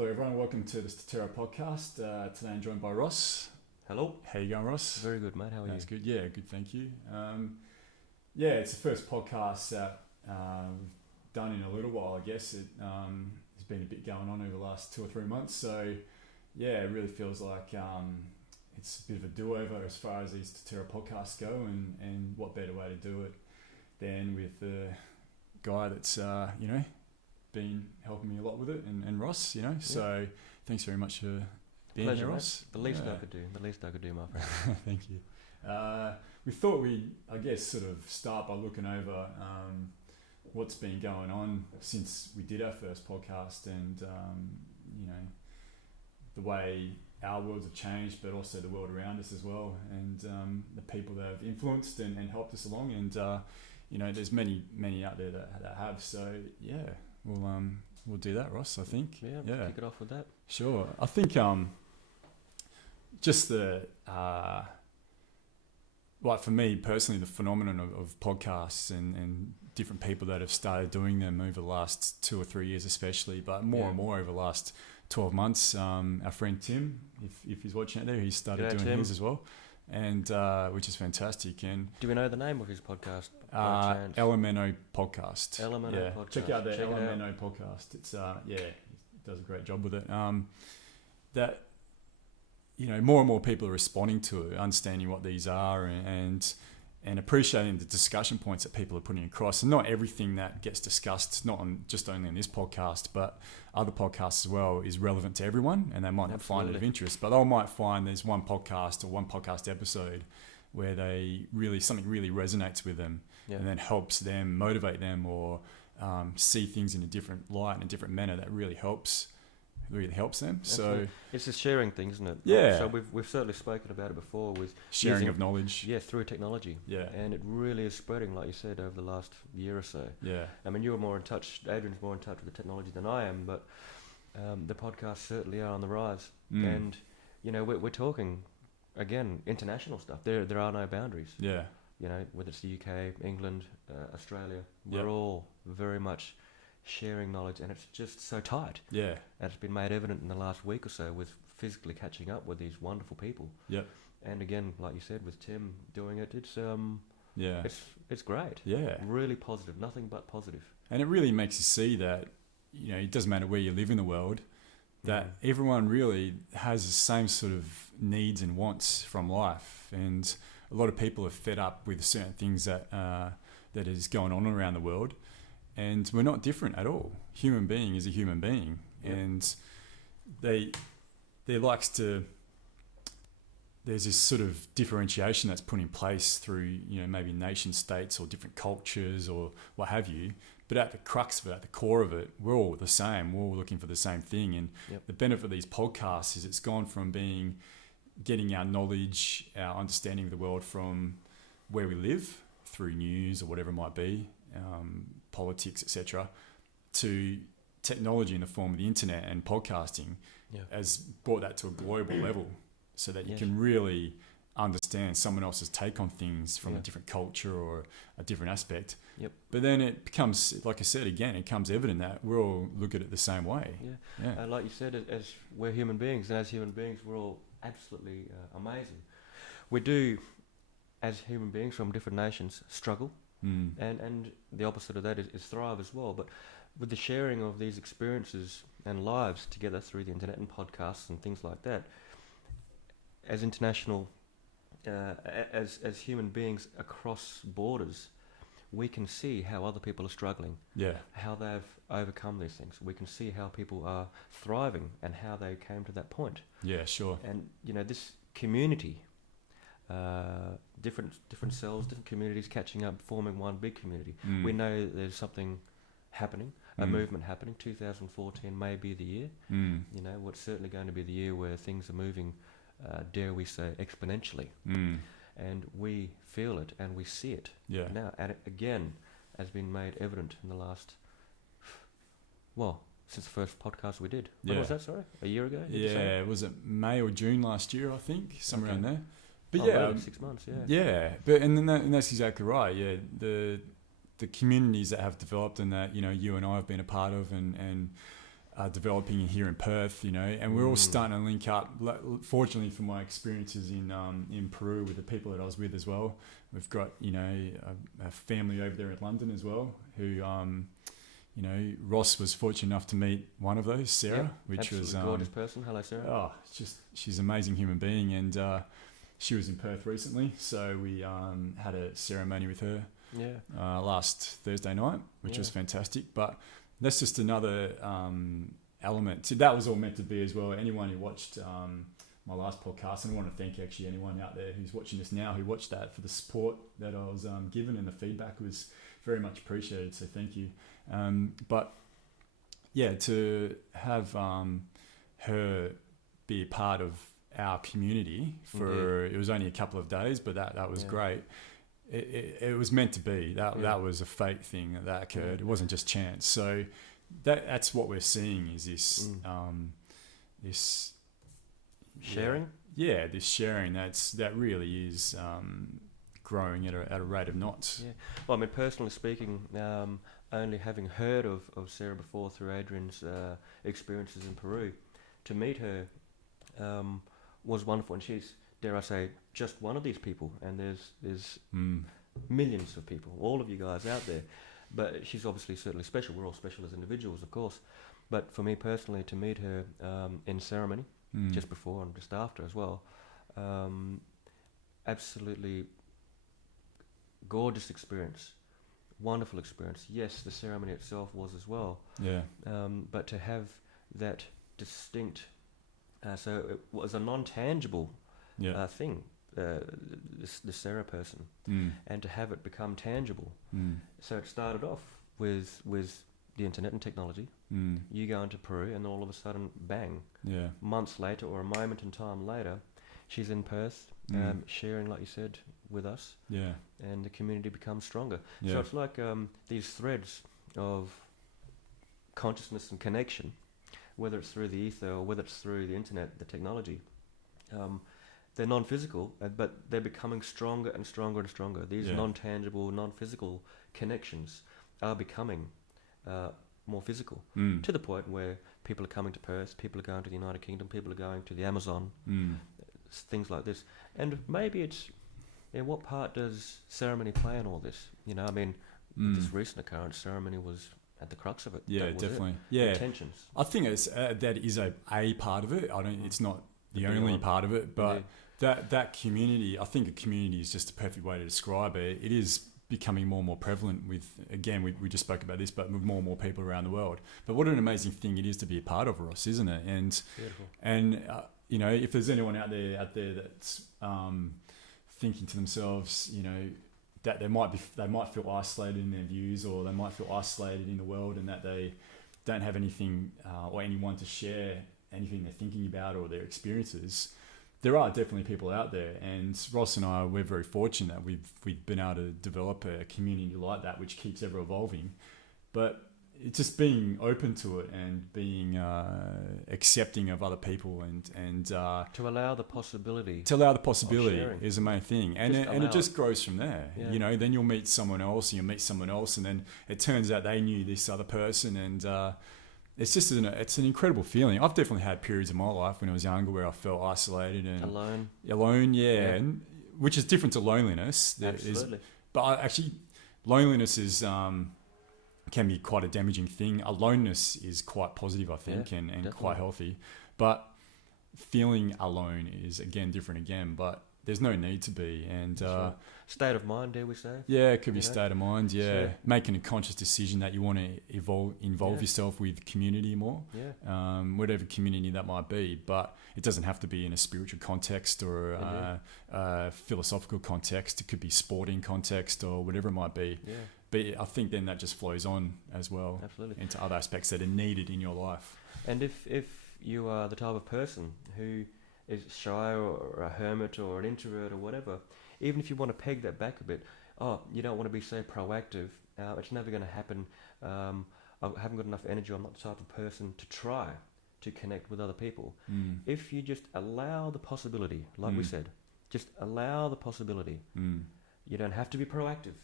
Hello everyone, welcome to the Statera podcast. Today I'm joined by Ross. Hello. How you going, Ross? Very good, mate. How are you? That's good. Yeah, good, thank you. It's the first podcast that we've done in a little while, I guess. There's been a bit going on over the last 2 or 3 months, so yeah, it really feels like it's a bit of a do-over as far as these Statera podcasts go, and what better way to do it than with the guy that's, been helping me a lot with it, and Ross, so thanks very much for being Pleasure, here, mate. Ross. The least I could do, my friend. Thank you. We thought we'd, I guess, sort of start by looking over what's been going on since we did our first podcast, and the way our worlds have changed, but also the world around us as well, and the people that have influenced and helped us along, and there's many out there that have. So yeah, we'll do that, Ross. I think. Yeah. Kick it off with that. Sure. I think just the for me personally, the phenomenon of podcasts and different people that have started doing them over the last 2 or 3 years especially, but more and more over the last 12 months. Our friend Tim, if he's watching out there, he started doing his as well, and which is fantastic. And do we know the name of his podcast? LMNO podcast. Podcast. Check out the LMNO podcast. It's he does a great job with it. That more and more people are responding to it, understanding what these are, and appreciating the discussion points that people are putting across. And not everything that gets discussed, not just only in this podcast, but other podcasts as well, is relevant to everyone, and they might not find it of interest, but they might find there's one podcast or one podcast episode where something really resonates with them, and then helps them, motivate them, or see things in a different light, in a different manner that really helps them. So it's a sharing thing, isn't it? Yeah. So we've certainly spoken about it before with sharing of knowledge. Yeah, through technology. Yeah. And it really is spreading, like you said, over the last year or so. Yeah. I mean, you're more in touch. Adrian's more in touch with the technology than I am, but the podcasts certainly are on the rise. And we're talking again international stuff. There are no boundaries. Yeah. Whether it's the UK, England, Australia, we're all very much sharing knowledge, and it's just so tight. Yeah. And it's been made evident in the last week or so with physically catching up with these wonderful people. Yep. And again, like you said, with Tim doing it, it's great. Yeah. Really positive, nothing but positive. And it really makes you see that, it doesn't matter where you live in the world, that everyone really has the same sort of needs and wants from life. And a lot of people are fed up with certain things that is going on around the world. And we're not different at all. Human being is a human being, and there's this sort of differentiation that's put in place through maybe nation states or different cultures or what have you. But at the crux of it, at the core of it, we're all the same. We're all looking for the same thing. And the benefit of these podcasts is it's gone from getting our knowledge, our understanding of the world from where we live through news or whatever it might be, politics, etc., to technology in the form of the internet and podcasting has brought that to a global level, so that you can really understand someone else's take on things from a different culture or a different aspect. Yep. But then it becomes, like I said again, it becomes evident that we all look at it the same way. Yeah. Like you said, as we're human beings, and as human beings, we're all absolutely amazing. We do, as human beings from different nations, struggle. And the opposite of that is thrive as well. But with the sharing of these experiences and lives together through the internet and podcasts and things like that, as international, as human beings across borders, we can see how other people are struggling, how they've overcome these things. We can see how people are thriving and how they came to that point. Yeah, sure. And this community, different cells, different communities catching up, forming one big community. We know there's something happening, a movement happening. 2014 may be the year. What's certainly going to be the year where things are moving, dare we say, exponentially. And we feel it and we see it now. And it, again, has been made evident in the last, since the first podcast we did. When was that, sorry? A year ago? Was it May or June last year, I think, somewhere around there. But 6 months, but and that's exactly right. The communities that have developed and that you and I have been a part of, and developing here in Perth, you know, and we're all starting to link up. Fortunately for my experiences in Peru with the people that I was with as well, we've got, you know, a family over there in London as well who, you know, Ross was fortunate enough to meet one of those, Sarah, which was a gorgeous person. Hello, Sarah. Oh, she's an amazing human being, and she was in Perth recently, so we had a ceremony with her last Thursday night, which was fantastic. But that's just another element. So that was all meant to be as well. Anyone who watched my last podcast, and I want to thank actually anyone out there who's watching this now who watched that for the support that I was given, and the feedback was very much appreciated. So thank you. But yeah, to have her be a part of our community for it was only a couple of days, but that was great. It was meant to be. That was a fate thing that occurred. It wasn't just chance. So that's what we're seeing is this this sharing. Yeah, this sharing that really is growing at a rate of knots. Yeah. Well, I mean, personally speaking, only having heard of Sarah before through Adrian's experiences in Peru, to meet her was wonderful, and she's, dare I say, just one of these people, and there's millions of people, all of you guys out there, but she's obviously certainly special. We're all special as individuals, of course, but for me personally, to meet her in ceremony, just before and just after as well, absolutely gorgeous experience, wonderful experience. Yes, the ceremony itself was as well, but to have that distinct, so it was a non-tangible thing, the Sarah person, and to have it become tangible. So it started off with the internet and technology. You go into Peru, and all of a sudden, bang! Months later, or a moment in time later, she's in Perth, sharing, like you said, with us. And the community becomes stronger. So it's like these threads of consciousness and connection, whether it's through the ether or whether it's through the internet, the technology. They're non-physical, but they're becoming stronger and stronger and stronger. These non-tangible, non-physical connections are becoming more physical, to the point where people are coming to Perth, people are going to the United Kingdom, people are going to the Amazon, things like this. And maybe it's, what part does ceremony play in all this? You know, I mean, this recent occurrence, ceremony was at the crux of it. Yeah, definitely. Intentions. I think it's that is a part of it. It's not the only part of it, but that community, I think a community is just a perfect way to describe it. It is becoming more and more prevalent with, again, we just spoke about this, but with more and more people around the world. But what an amazing thing it is to be a part of, Ross, isn't it? And beautiful. And you know, if there's anyone out there that's thinking to themselves, you know, that they might feel isolated in their views, or they might feel isolated in the world, and that they don't have anything or anyone to share anything they're thinking about or their experiences. There are definitely people out there, and Ross and I, we're very fortunate that we've been able to develop a community like that, which keeps ever evolving. But it's just being open to it and being accepting of other people, and to allow the possibility. Is the main thing, and it just grows from there. Yeah. You know, then you'll meet someone else, and you'll meet someone else, and then it turns out they knew this other person, and it's just it's an incredible feeling. I've definitely had periods in my life when I was younger where I felt isolated and alone, and, which is different to loneliness. Absolutely. But actually, loneliness is can be quite a damaging thing. Aloneness is quite positive, I think, and quite healthy. But feeling alone is different again. But there's no need to be, and state of mind, dare we say? Yeah, it could be state of mind. Yeah, so, making a conscious decision that you want to involve yourself with community more. Yeah, whatever community that might be, but it doesn't have to be in a spiritual context or a philosophical context. It could be sporting context or whatever it might be. Yeah. But I think then that just flows on as well, absolutely, into other aspects that are needed in your life. And if you are the type of person who is shy or a hermit or an introvert or whatever, even if you want to peg that back a bit, you don't want to be so proactive, it's never going to happen, I haven't got enough energy, I'm not the type of person to try to connect with other people. If you just allow the possibility, like we said, just allow the possibility. You don't have to be proactive.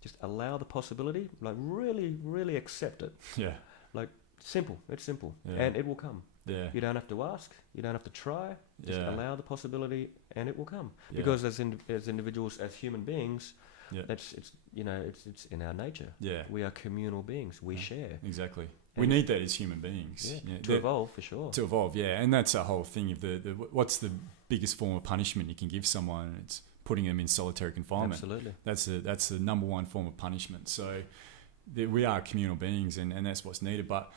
Just allow the possibility, like really, really accept it. Yeah. Like Simple. It's simple, Yeah. and it will come. Yeah. You don't have to ask. You don't have to try. Just Yeah. allow the possibility, and it will come. Yeah. Because as individuals, as human beings, Yeah. it's in our nature. Yeah. We are communal beings. We Yeah. share. Exactly. And We need that as human beings. Yeah, Yeah, to evolve, for sure. To evolve, yeah. And that's a whole thing of the what's the biggest form of punishment you can give someone? It's putting them in solitary confinement. Absolutely. That's the number one form of punishment. So we are communal beings, and that's what's needed. But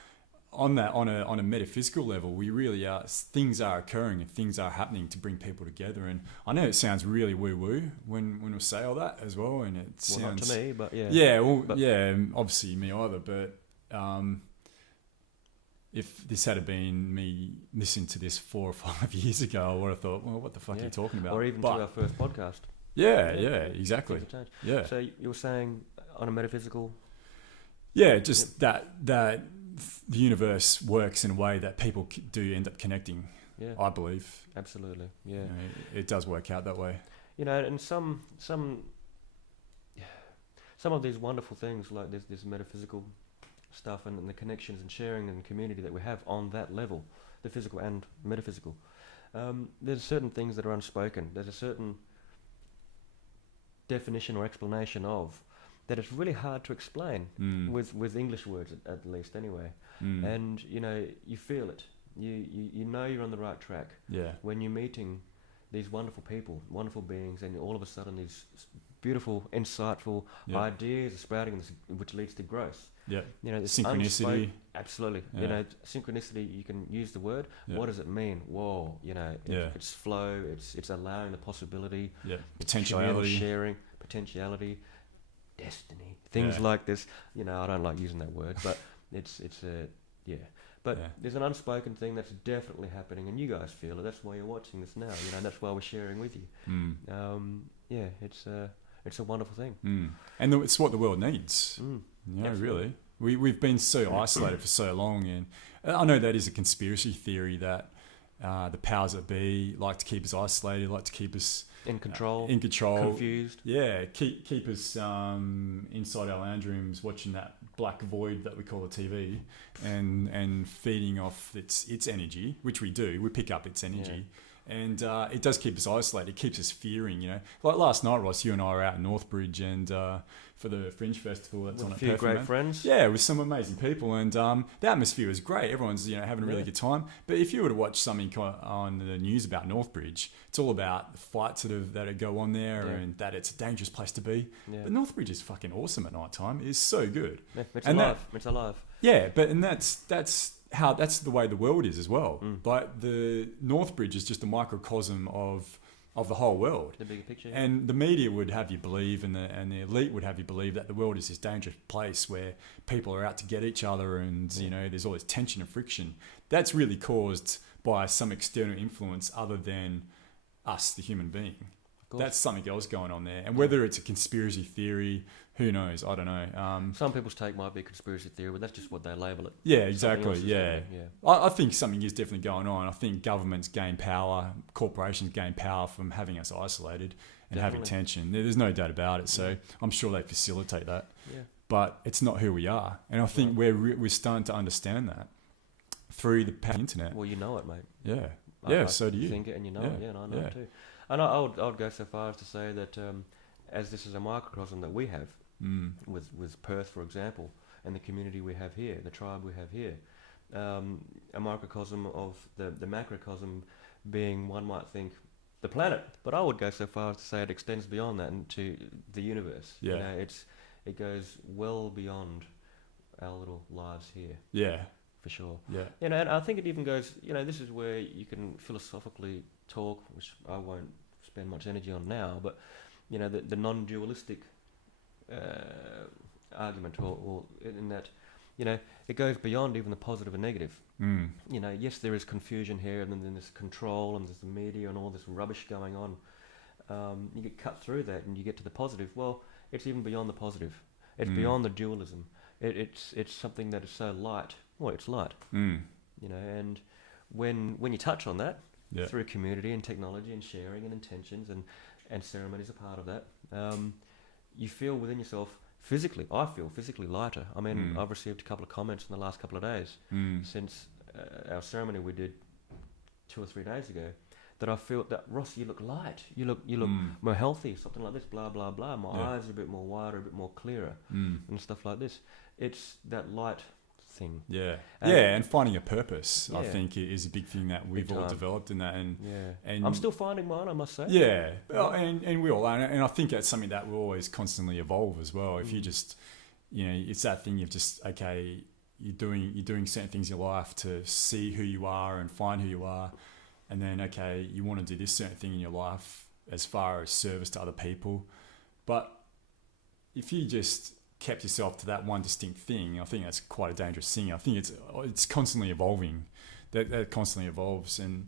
on a metaphysical level, we really are. Things are occurring and things are happening to bring people together. And I know it sounds really woo woo when we say all that as well. And it sounds Not to me, but yeah. Yeah, well, yeah. Obviously, me either. But if this had been me listening to this 4 or 5 years ago, I would have thought, well, what the fuck are you talking about? Or even to our first podcast. Yeah, exactly. Things have changed. Yeah. So you were saying on a metaphysical. Yeah, just that the universe works in a way that people do end up connecting. Yeah. I believe. Absolutely. Yeah. You know, it does work out that way. You know, and some of these wonderful things like this metaphysical stuff and the connections and sharing and community that we have on that level, the physical and metaphysical. There's certain things that are unspoken. There's a certain definition or explanation of that it's really hard to explain with English words at least anyway. And you feel it. You know you're on the right track. Yeah. When you're meeting these wonderful people, wonderful beings, and all of a sudden these beautiful, insightful ideas are sprouting, which leads to growth. Yeah. You know, this synchronicity. Absolutely. Yeah. You know, synchronicity. You can use the word. Yeah. What does it mean? Whoa. You know, it's flow. It's allowing the possibility. Yeah. Communal Potentiality. sharing, potentiality, destiny. Things like this. You know, I don't like using that word, but it's But there's an unspoken thing that's definitely happening, and you guys feel it. That's why you're watching this now. You know, that's why we're sharing with you. It's a wonderful thing. And it's what the world needs. You know, Absolutely. really. We've been so isolated for so long, and I know that is a conspiracy theory that the powers that be like to keep us isolated, like to keep us in control, confused. Yeah, keep us inside our lounge rooms watching that black void that we call the TV, and feeding off its energy, which we do. We pick up its energy. And it does keep us isolated. It keeps us fearing, you know. Like last night, Ross, you and I were out in Northbridge and for the Fringe Festival that's with on a at few Perth, great man. friends. Yeah, with some amazing people, and the atmosphere was great. Everyone's having a really good time. But if you were to watch something on the news about Northbridge, it's all about the fights that go on there, and that it's a dangerous place to be. Yeah. But Northbridge is fucking awesome at night time. It's so good. Yeah, it's alive. It's alive. Yeah, but that's the way the world is as well. Like the Northbridge is just a microcosm of the whole world. The bigger picture. And the media would have you believe, and the elite would have you believe that the world is this dangerous place where people are out to get each other, and there's all this tension and friction. That's really caused by some external influence other than us, the human being. That's something else going on there. And whether it's a conspiracy theory, who knows? I don't know. Some people's take might be a conspiracy theory, but that's just what they label it. Yeah, exactly. Yeah. Yeah. I think something is definitely going on. I think governments gain power, corporations gain power from having us isolated and having tension. There's no doubt about it. So I'm sure they facilitate that. Yeah. But it's not who we are. And I think we're starting to understand that through the power of the internet. Well, you know it, mate. Yeah. So do you. Think it and you know it. Yeah, and I know it too. And I would go so far as to say that as this is a microcosm that we have with Perth, for example, and the community we have here, the tribe we have here, a microcosm of the macrocosm being, one might think, the planet. But I would go so far as to say it extends beyond that into the universe. Yeah. You know, it goes well beyond our little lives here. Yeah. For sure. Yeah. And I think it even goes, this is where you can philosophically talk, which I won't spend much energy on now, but, the non-dualistic argument, or in that, it goes beyond even the positive and negative. Yes, there is confusion here, and then there's control, and there's the media and all this rubbish going on. You get cut through that, and you get to the positive. Well, it's even beyond the positive. It's beyond the dualism. It's something that is so light. Well, it's light. And when you touch on that through community and technology and sharing and intentions and ceremonies are part of that, you feel within yourself physically, I feel physically lighter. I mean, I've received a couple of comments in the last couple of days since our ceremony we did 2 or 3 days ago, that I feel that, Ross, you look light, you look more healthy, something like this, blah blah blah. My eyes are a bit more wider, a bit more clearer, and stuff like this. It's that light thing. And finding a purpose, I think, is a big thing that we've all developed in that. And I'm still finding mine, I must say. And we all are, and I think that's something that will always constantly evolve as well. If you just, it's that thing of just, okay, you're doing certain things in your life to see who you are and find who you are, and then, okay, you want to do this certain thing in your life as far as service to other people. But if you just kept yourself to that one distinct thing, I think that's quite a dangerous thing. I think it's constantly evolving. That constantly evolves, and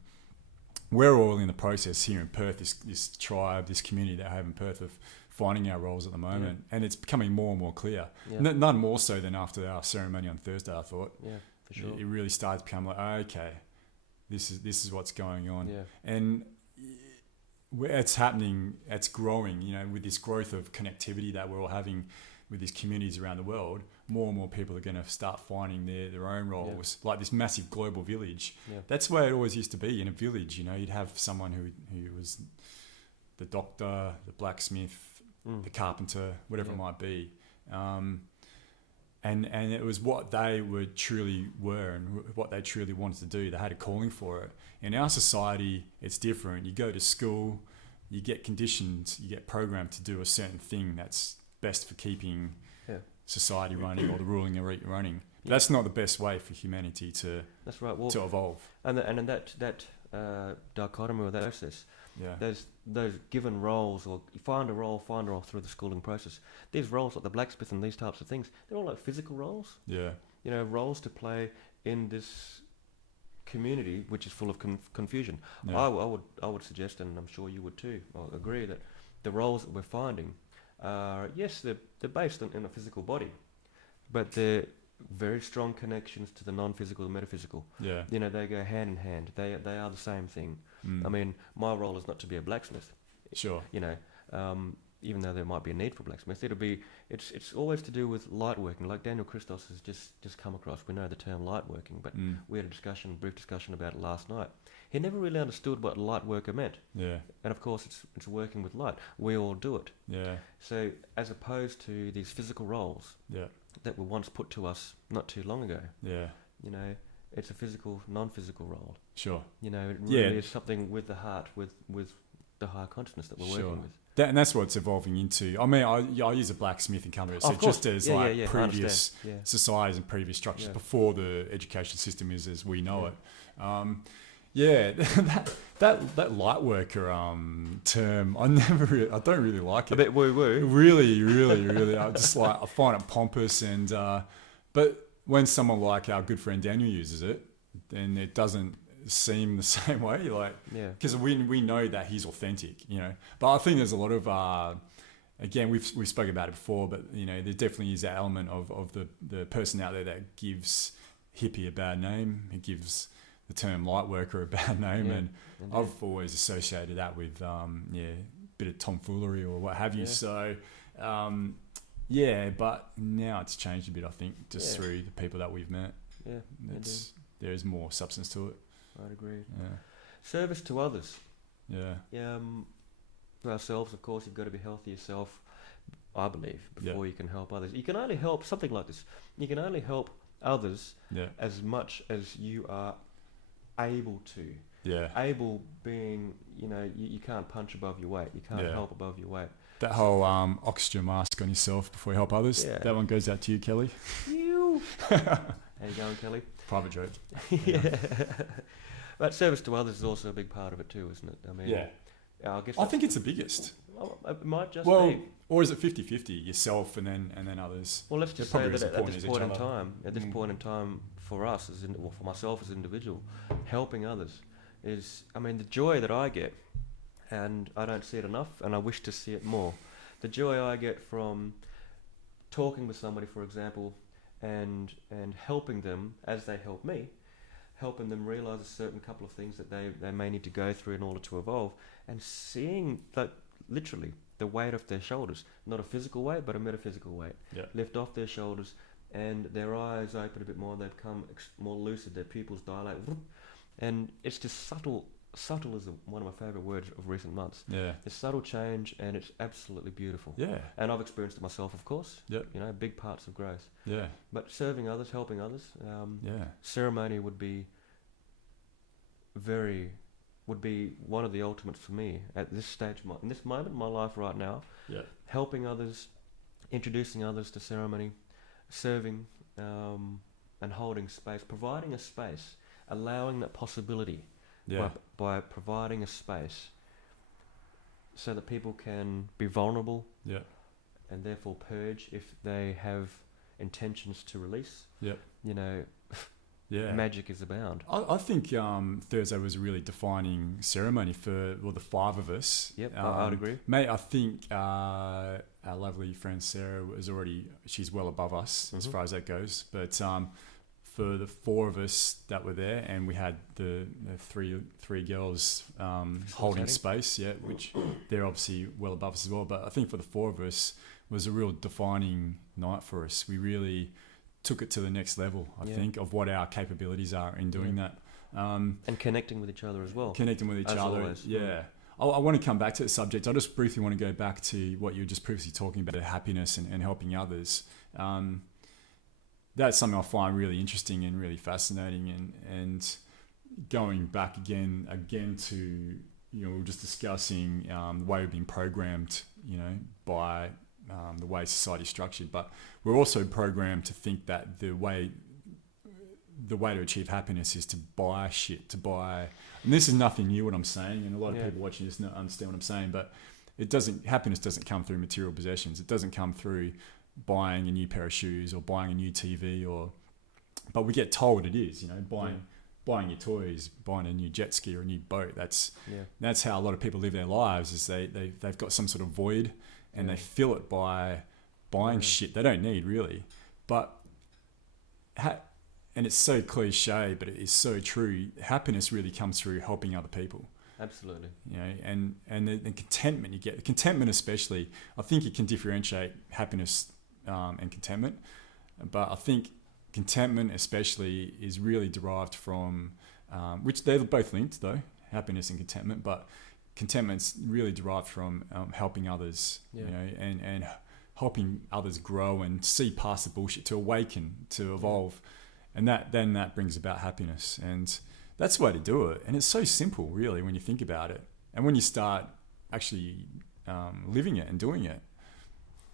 we're all in the process here in Perth, this tribe, this community that I have in Perth, of finding our roles at the moment, and it's becoming more and more clear. None more so than after our ceremony on Thursday, I thought. Yeah, for sure. It really started to become like, okay, this is what's going on, and it's happening. It's growing. With this growth of connectivity that we're all having with these communities around the world, more and more people are going to start finding their own roles, like this massive global village. That's the way it always used to be in a village. You'd have someone who was the doctor, the blacksmith, the carpenter, whatever it might be. And it was what they truly were and what they truly wanted to do. They had a calling for it. In our society, it's different. You go to school, you get conditioned, you get programmed to do a certain thing that's best for keeping society running or the ruling elite running. But that's not the best way for humanity to evolve. And in that dichotomy or that process, there's those given roles, or you find a role through the schooling process. These roles, like the blacksmith and these types of things, they're all like physical roles. Roles to play in this community which is full of confusion. I would suggest, and I'm sure you would too, or agree, that the roles that we're finding are, yes, they're based in a physical body, but they're very strong connections to the non-physical and metaphysical. They go hand in hand. They are the same thing. I mean, my role is not to be a blacksmith. Sure. Even though there might be a need for blacksmith, it's always to do with light working. Like Daniel Christos has just come across. We know the term light working, but we had a brief discussion about it last night. He never really understood what light worker meant. And of course, it's working with light. We all do it. So as opposed to these physical roles that were once put to us not too long ago. It's a physical, non-physical role. Sure. It really is something with the heart, with the higher consciousness that we're working with. And that's what it's evolving into. I mean, I use a blacksmith in Canberra, so just as previous societies and previous structures before the education system is as we know it. That light worker term, I don't really like it. A bit woo woo. Really, I find it pompous, and but when someone like our good friend Daniel uses it, then it doesn't seem the same way, because we know that he's authentic, but I think there's a lot of again, we've spoken about it before, but there definitely is that element of the person out there that gives hippie a bad name. It gives the term light worker a bad name, and I've always associated that with a bit of tomfoolery or what have you. So but now it's changed a bit, I think, just through the people that we've met. There's more substance to it. I'd agree. Service to others. To ourselves, of course, you've got to be healthy yourself, I believe, before you can help others. You can only help something like this. You can only help others as much as you are able to. Able being, you can't punch above your weight. You can't help above your weight. That whole oxygen mask on yourself before you help others. That one goes out to you, Kelly. How you going, Kelly? Private joke. But service to others is also a big part of it too, isn't it? I mean, I think it's the biggest. It might just be. Or is it 50-50, yourself and then others? Well, let's just say that at this point in time, for us, for myself as an individual, helping others is, the joy that I get, and I don't see it enough, and I wish to see it more. The joy I get from talking with somebody, for example, and helping them as they help me, helping them realise a certain couple of things that they may need to go through in order to evolve, and seeing that literally the weight off their shoulders, not a physical weight, but a metaphysical weight. Yeah. Lift off their shoulders, and their eyes open a bit more. They become more lucid. Their pupils dilate, and it's just subtle. Subtle is one of my favourite words of recent months. Yeah. It's subtle change, and it's absolutely beautiful. Yeah. And I've experienced it myself, of course. Yep. You know, big parts of growth. Yeah. But serving others, helping others, Yeah. ceremony would be one of the ultimates for me at this stage, in this moment in my life right now. Yeah. Helping others, introducing others to ceremony, serving, and holding space, providing a space, allowing that possibility. Yeah. By providing a space so that people can be vulnerable, Yeah. and therefore purge if they have intentions to release. Yep. You know, Yeah. magic is abound. I think Thursday was a really defining ceremony for the five of us. Yep, I'd agree. Mate, I think our lovely friend Sarah she's well above us as far as that goes. But for the four of us that were there, and we had the three girls holding space, which they're obviously well above us as well. But I think for the four of us, it was a real defining night for us. We really took it to the next level, I think, of what our capabilities are in doing that. And connecting with each other as well. Connecting with each as other, always. yeah. I want to come back to the subject. I just briefly want to go back to what you were just previously talking about, happiness and helping others. That's something I find really interesting and really fascinating. And going back again to, we were just discussing the way we've been programmed, by the way society is structured. But we're also programmed to think that the way to achieve happiness is to buy shit, and this is nothing new what I'm saying, and a lot of people watching this don't understand what I'm saying, but happiness doesn't come through material possessions. It doesn't come through buying a new pair of shoes or buying a new TV, but we get told it is, buying your toys, buying a new jet ski or a new boat. That's how a lot of people live their lives, is they've got some sort of void and they fill it by buying shit they don't need really. But and it's so cliche, but it is so true. Happiness really comes through helping other people. Absolutely. And the contentment you get, contentment especially, I think it can differentiate happiness and contentment. But I think contentment especially is really derived from, which they're both linked though, happiness and contentment, but contentment's really derived from helping others, and helping others grow and see past the bullshit, to awaken, to evolve. And that brings about happiness, and that's the way to do it. And it's so simple, really, when you think about it. And when you start actually living it and doing it,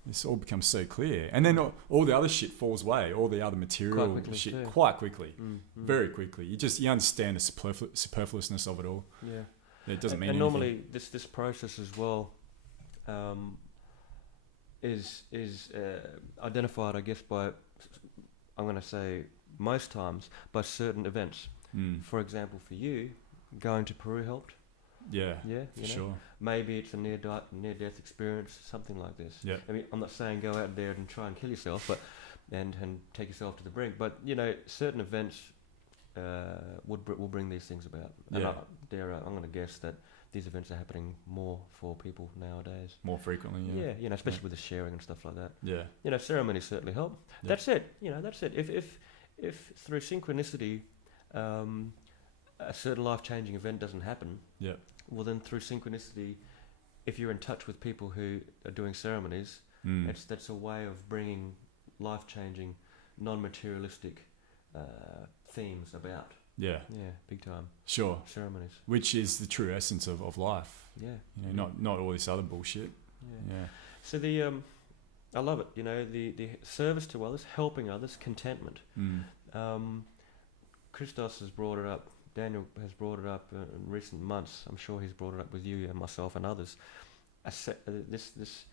this all becomes so clear. And then all the other shit falls away, all the other material shit, quite quickly, very quickly. You understand the superfluousness of it all. Yeah, it doesn't mean anything. Normally, this process as well is identified, I guess, by, I'm going to say, most times by certain events. For example, for you, going to Peru helped. Yeah, sure. Maybe it's a near-death experience, something like this. Yeah. I mean, I'm not saying go out there and try and kill yourself, but and take yourself to the brink. But certain events will bring these things about. And I'm going to guess that these events are happening more for people nowadays. More frequently, yeah. Yeah, especially with the sharing and stuff like that. Yeah. Ceremonies certainly help. Yeah. That's it. That's it. If through synchronicity, a certain life-changing event doesn't happen, well then through synchronicity, if you're in touch with people who are doing ceremonies, that's a way of bringing life-changing, non-materialistic themes about. Yeah, big time. Sure. Ceremonies. Which is the true essence of life. Yeah. Not all this other bullshit. Yeah. So I love it. The service to others, helping others, contentment. Christos has brought it up. Daniel has brought it up in recent months. I'm sure he's brought it up with you and myself and others. This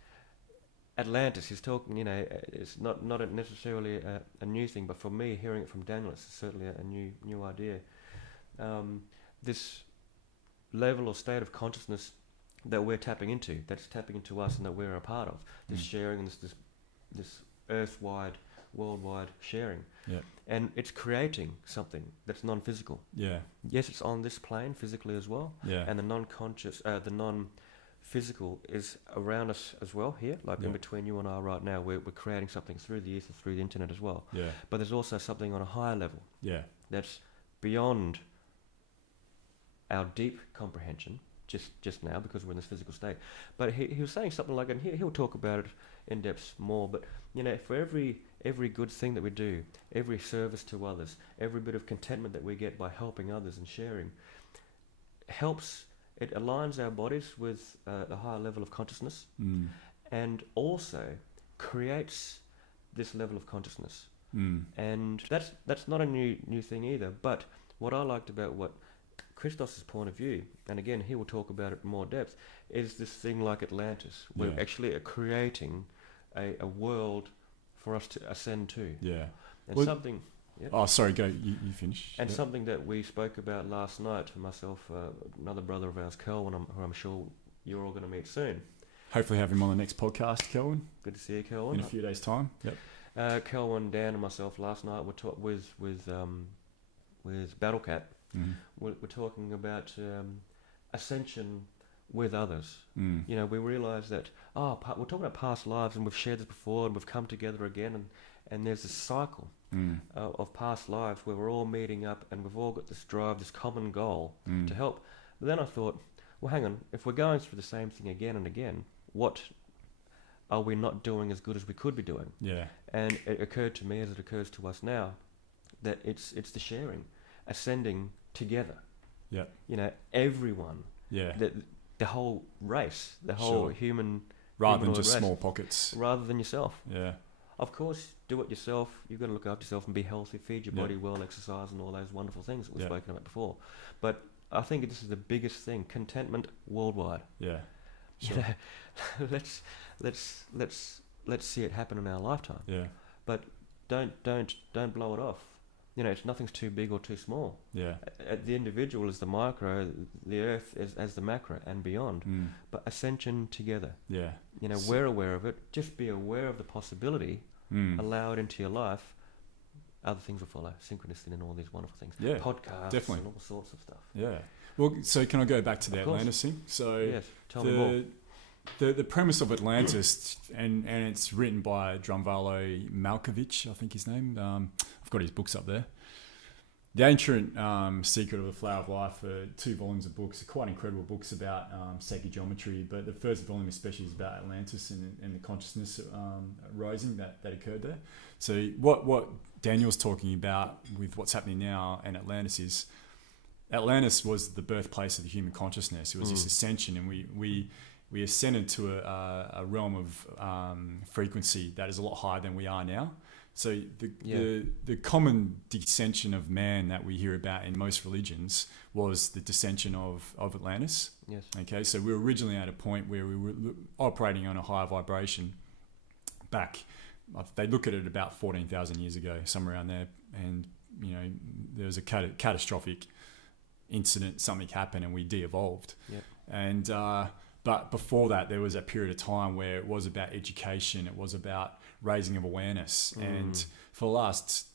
Atlantis, he's talking, it's not necessarily a new thing, but for me, hearing it from Daniel, it's certainly a new idea. This level or state of consciousness that we're tapping into, that's tapping into us and that we're a part of, this sharing, this earth-wide, worldwide sharing. And it's creating something that's non-physical. Yes, it's on this plane physically as well. And the non-conscious, the physical is around us as well here, like in between you and I right now. We're creating something through the ether, through the internet as well. Yeah. But there's also something on a higher level. Yeah. That's beyond our deep comprehension just now, because we're in this physical state. But he was saying something like, and he'll talk about it in depth more, but for every good thing that we do, every service to others, every bit of contentment that we get by helping others and sharing, it aligns our bodies with a higher level of consciousness, and also creates this level of consciousness. And that's not a new thing either. But what I liked about what Christos' point of view, and again he will talk about it in more depth, is this thing like Atlantis. We're actually creating a world for us to ascend to. Yeah. And something... Yep. Oh, sorry, go. You finish. And something that we spoke about last night, myself, another brother of ours, Kelvin, who I'm sure you're all going to meet soon. Hopefully have him on the next podcast, Kelvin. Good to see you, Kelvin. In a few days' time. Yep. Kelvin, Dan, and myself last night were with Battlecat. We're talking about ascension with others. We realise that we're talking about past lives, and we've shared this before, and we've come together again, and there's this cycle of past lives where we're all meeting up, and we've all got this drive, this common goal to help. But then I thought, well, hang on, if we're going through the same thing again and again, what are we not doing as good as we could be doing? Yeah. And it occurred to me, as it occurs to us now, that it's the sharing, ascending together. Yeah. Everyone. Yeah. The whole race, the whole human... Rather than just small pockets. Rather than yourself. Yeah. Of course, do it yourself. You've got to look after yourself and be healthy, feed your body well, exercise, and all those wonderful things that we've spoken about before. But I think this is the biggest thing: contentment worldwide. Yeah. Sure. Let's see it happen in our lifetime. Yeah. But don't blow it off. Nothing's too big or too small. Yeah. The individual is the micro, the earth is as the macro and beyond. But ascension together. Yeah. We're aware of it. Just be aware of the possibility. Allow it into your life. Other things will follow. Synchronicity and all these wonderful things. Yeah. Podcasts and all sorts of stuff. Yeah. Well, so can I go back to the Atlantis thing? So yes. Tell me more. The premise of Atlantis, and it's written by Drunvalo Malkovich, I think his name. I've got his books up there. The Ancient Secret of the Flower of Life are 2 volumes of books. They're quite incredible books about sacred geometry, but the first volume especially is about Atlantis and the consciousness rising that occurred there. So what Daniel's talking about with what's happening now and Atlantis was the birthplace of the human consciousness. It was this ascension, and we ascended to a realm of frequency that is a lot higher than we are now. So the common descension of man that we hear about in most religions was the descension of Atlantis. Yes. Okay, so we were originally at a point where we were operating on a higher vibration back. They look at it about 14,000 years ago, somewhere around there, and there was a catastrophic incident. Something happened, and we de-evolved. Yep. And but before that, there was a period of time where it was about education. It was about raising of awareness. And for the last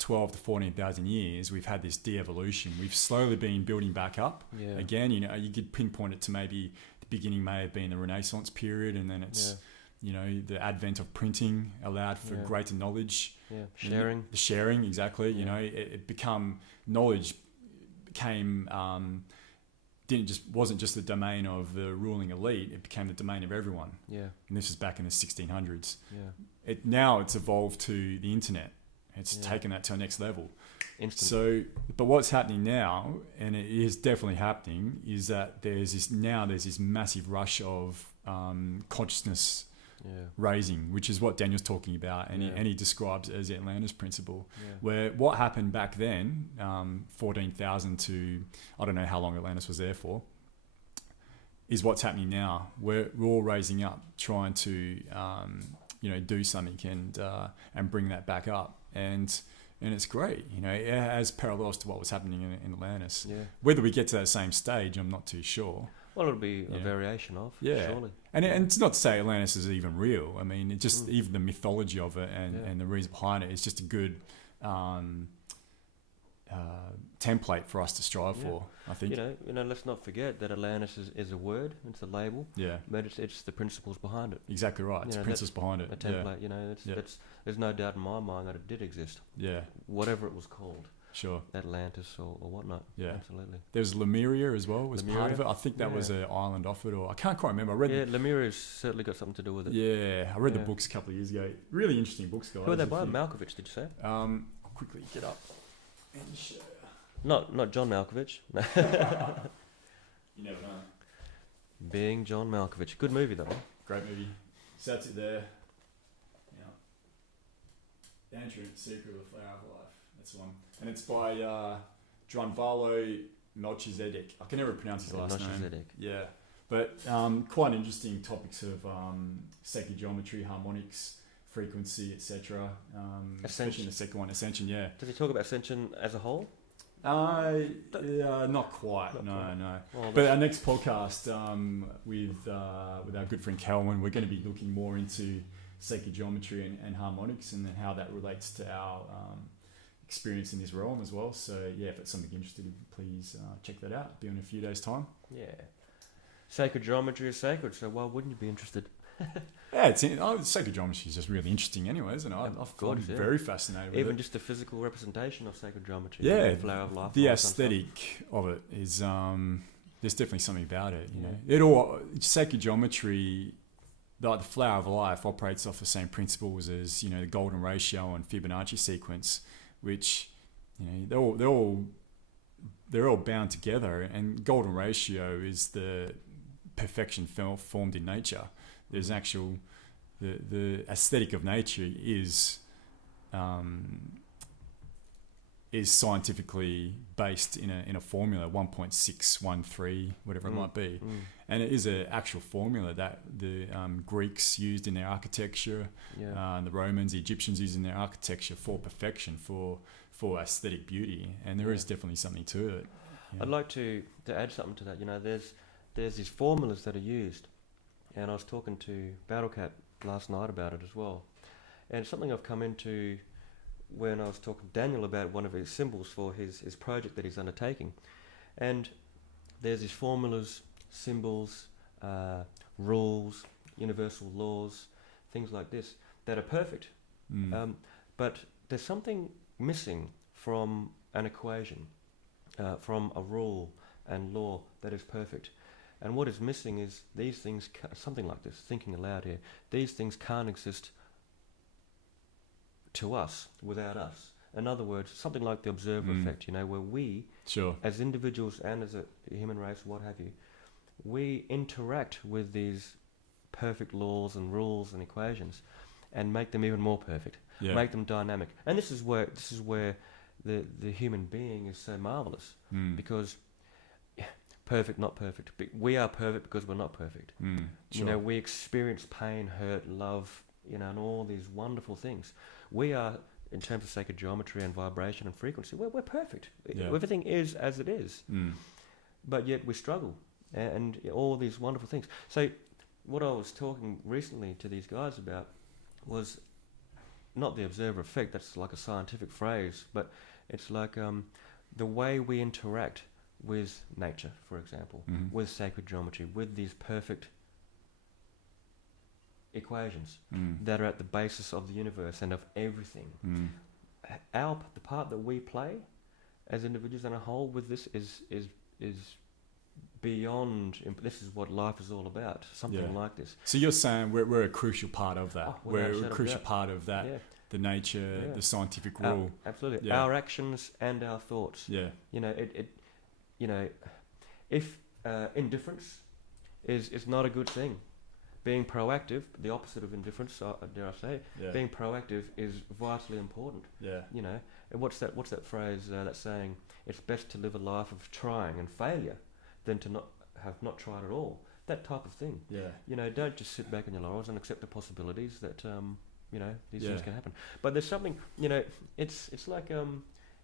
12 to 14,000 years, we've had this de-evolution. We've slowly been building back up. Yeah. Again, you could pinpoint it to maybe the beginning may have been the Renaissance period, and then it's, the advent of printing allowed for greater knowledge. Yeah. Sharing. The sharing, exactly. Yeah. Knowledge became... wasn't just the domain of the ruling elite. It became the domain of everyone. Yeah. And this is back in the 1600s. Yeah. Now it's evolved to the internet. It's taken that to a next level. Instant. So, but what's happening now, and it is definitely happening, is that there's this massive rush of consciousness raising, which is what Daniel's talking about, and he describes as the Atlantis principle, where what happened back then, 14,000 to I don't know how long Atlantis was there for, is what's happening now. We're all raising up, trying to do something and bring that back up, and it's great. It has parallels to what was happening in Atlantis. Yeah. Whether we get to that same stage, I'm not too sure. Well, it'll be a variation of, surely. And it's not to say Atlantis is even real. I mean, it just even the mythology of it and the reason behind it is just a good template for us to strive for. I think. Let's not forget that Atlantis is a word. It's a label. Yeah. But it's the principles behind it. Exactly right. It's the principles behind it. A template. There's no doubt in my mind that it did exist. Yeah. Whatever it was called. Sure. Atlantis or whatnot. Yeah. Absolutely. There was Lemuria as well. Was part of it. I think that was an island off it, or I can't quite remember. I read. Lemuria's certainly got something to do with it. Yeah. I read the books a couple of years ago. Really interesting books, guys. Who are they by? Malkovich, did you say? I'll quickly get up and show. Not John Malkovich. No. You never know. Being John Malkovich. Good movie though. Great movie. So that's it there. Yeah. The Ancient Secret of the Flower of Life. That's the one. And it's by Gianvalo Melchizedek. I can never pronounce his last name. Yeah. But quite interesting topics of sacred geometry, harmonics, frequency, etc. Especially in the second one, Ascension, yeah. Does he talk about Ascension as a whole? Not quite. No. Well, but our next podcast with our good friend Calvin, we're going to be looking more into sacred geometry and harmonics, and then how that relates to our experience in this realm as well. So yeah, if it's something you're interested in, please check that out. It'll be in a few days' time. Yeah. Sacred geometry is sacred, so why wouldn't you be interested? Yeah, sacred geometry is just really interesting anyway, isn't it? I'm very fascinated with it. Even just the physical representation of sacred geometry. Yeah, the flower of life. The aesthetic of it is, there's definitely something about it, you know. Sacred geometry, like the flower of life, operates off the same principles as, the golden ratio and Fibonacci sequence, which, they're all bound together, and golden ratio is the perfection formed in nature. There's the aesthetic of nature is scientifically based in a formula, 1.613, whatever it might be, and it is an actual formula that the Greeks used in their architecture, and the Romans, the Egyptians used in their architecture for perfection, for aesthetic beauty, and there is definitely something to it. I'd like to add something to that. There's these formulas that are used. And I was talking to Battlecat last night about it as well. And it's something I've come into when I was talking to Daniel about one of his symbols for his project that he's undertaking. And there's these formulas, symbols, rules, universal laws, things like this, that are perfect. But there's something missing from an equation, from a rule and law that is perfect. And what is missing is these things, something like this, thinking aloud here, these things can't exist to us without us. In other words, something like the observer effect, where we, as individuals and as a human race, what have you, we interact with these perfect laws and rules and equations and make them even more perfect, make them dynamic. And this is where the human being is so marvelous, because perfect, not perfect. We are perfect because we're not perfect. We experience pain, hurt, love, and all these wonderful things. We are, in terms of sacred geometry and vibration and frequency, we're perfect. Everything is as it is. But yet we struggle, and all these wonderful things. So what I was talking recently to these guys about was not the observer effect, that's like a scientific phrase, but it's like the way we interact with nature, for example, with sacred geometry, with these perfect equations that are at the basis of the universe and of everything. The part that we play as individuals and a whole with this is beyond. This is what life is all about. Something like this. So you're saying we're a crucial part of that. We're a crucial part of that. Yeah. The nature, the scientific rule. Absolutely. Our actions and our thoughts. Yeah. If indifference is not a good thing, being proactive, the opposite of indifference, dare I say, being proactive is vitally important. Yeah. And what's that phrase? That saying, it's best to live a life of trying and failure than to not tried at all. That type of thing. Yeah. Don't just sit back on your laurels and accept the possibilities that these things can happen. But there's something, it's like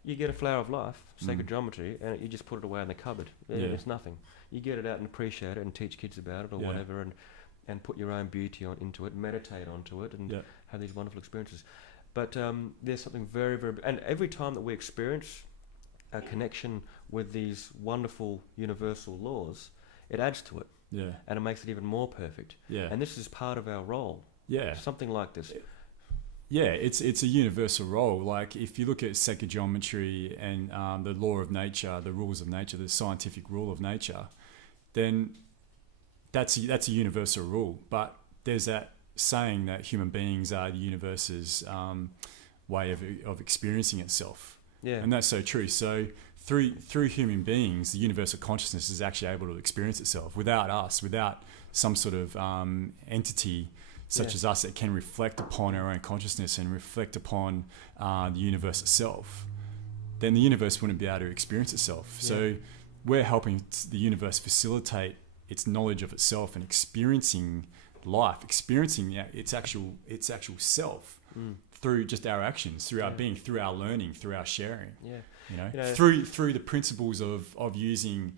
you get a flower of life, sacred geometry, and you just put it away in the cupboard. It's nothing. You get it out and appreciate it and teach kids about it or whatever, and put your own beauty into it, meditate onto it, and have these wonderful experiences. But there's something very, very... And every time that we experience a connection with these wonderful universal laws, it adds to it. Yeah. And it makes it even more perfect. Yeah. And this is part of our role. Yeah. Something like this. Yeah, it's a universal role. Like if you look at sacred geometry and the law of nature, the rules of nature, the scientific rule of nature, then that's a universal rule. But there's that saying that human beings are the universe's way of experiencing itself. Yeah. And that's so true. So through human beings, the universal consciousness is actually able to experience itself without us, without some sort of entity such as us that can reflect upon our own consciousness and reflect upon the universe itself. Then the universe wouldn't be able to experience itself. Yeah. So we're helping the universe facilitate its knowledge of itself and experiencing life, experiencing its actual self through just our actions, through our being, through our learning, through our sharing. Yeah. You know, through the principles of using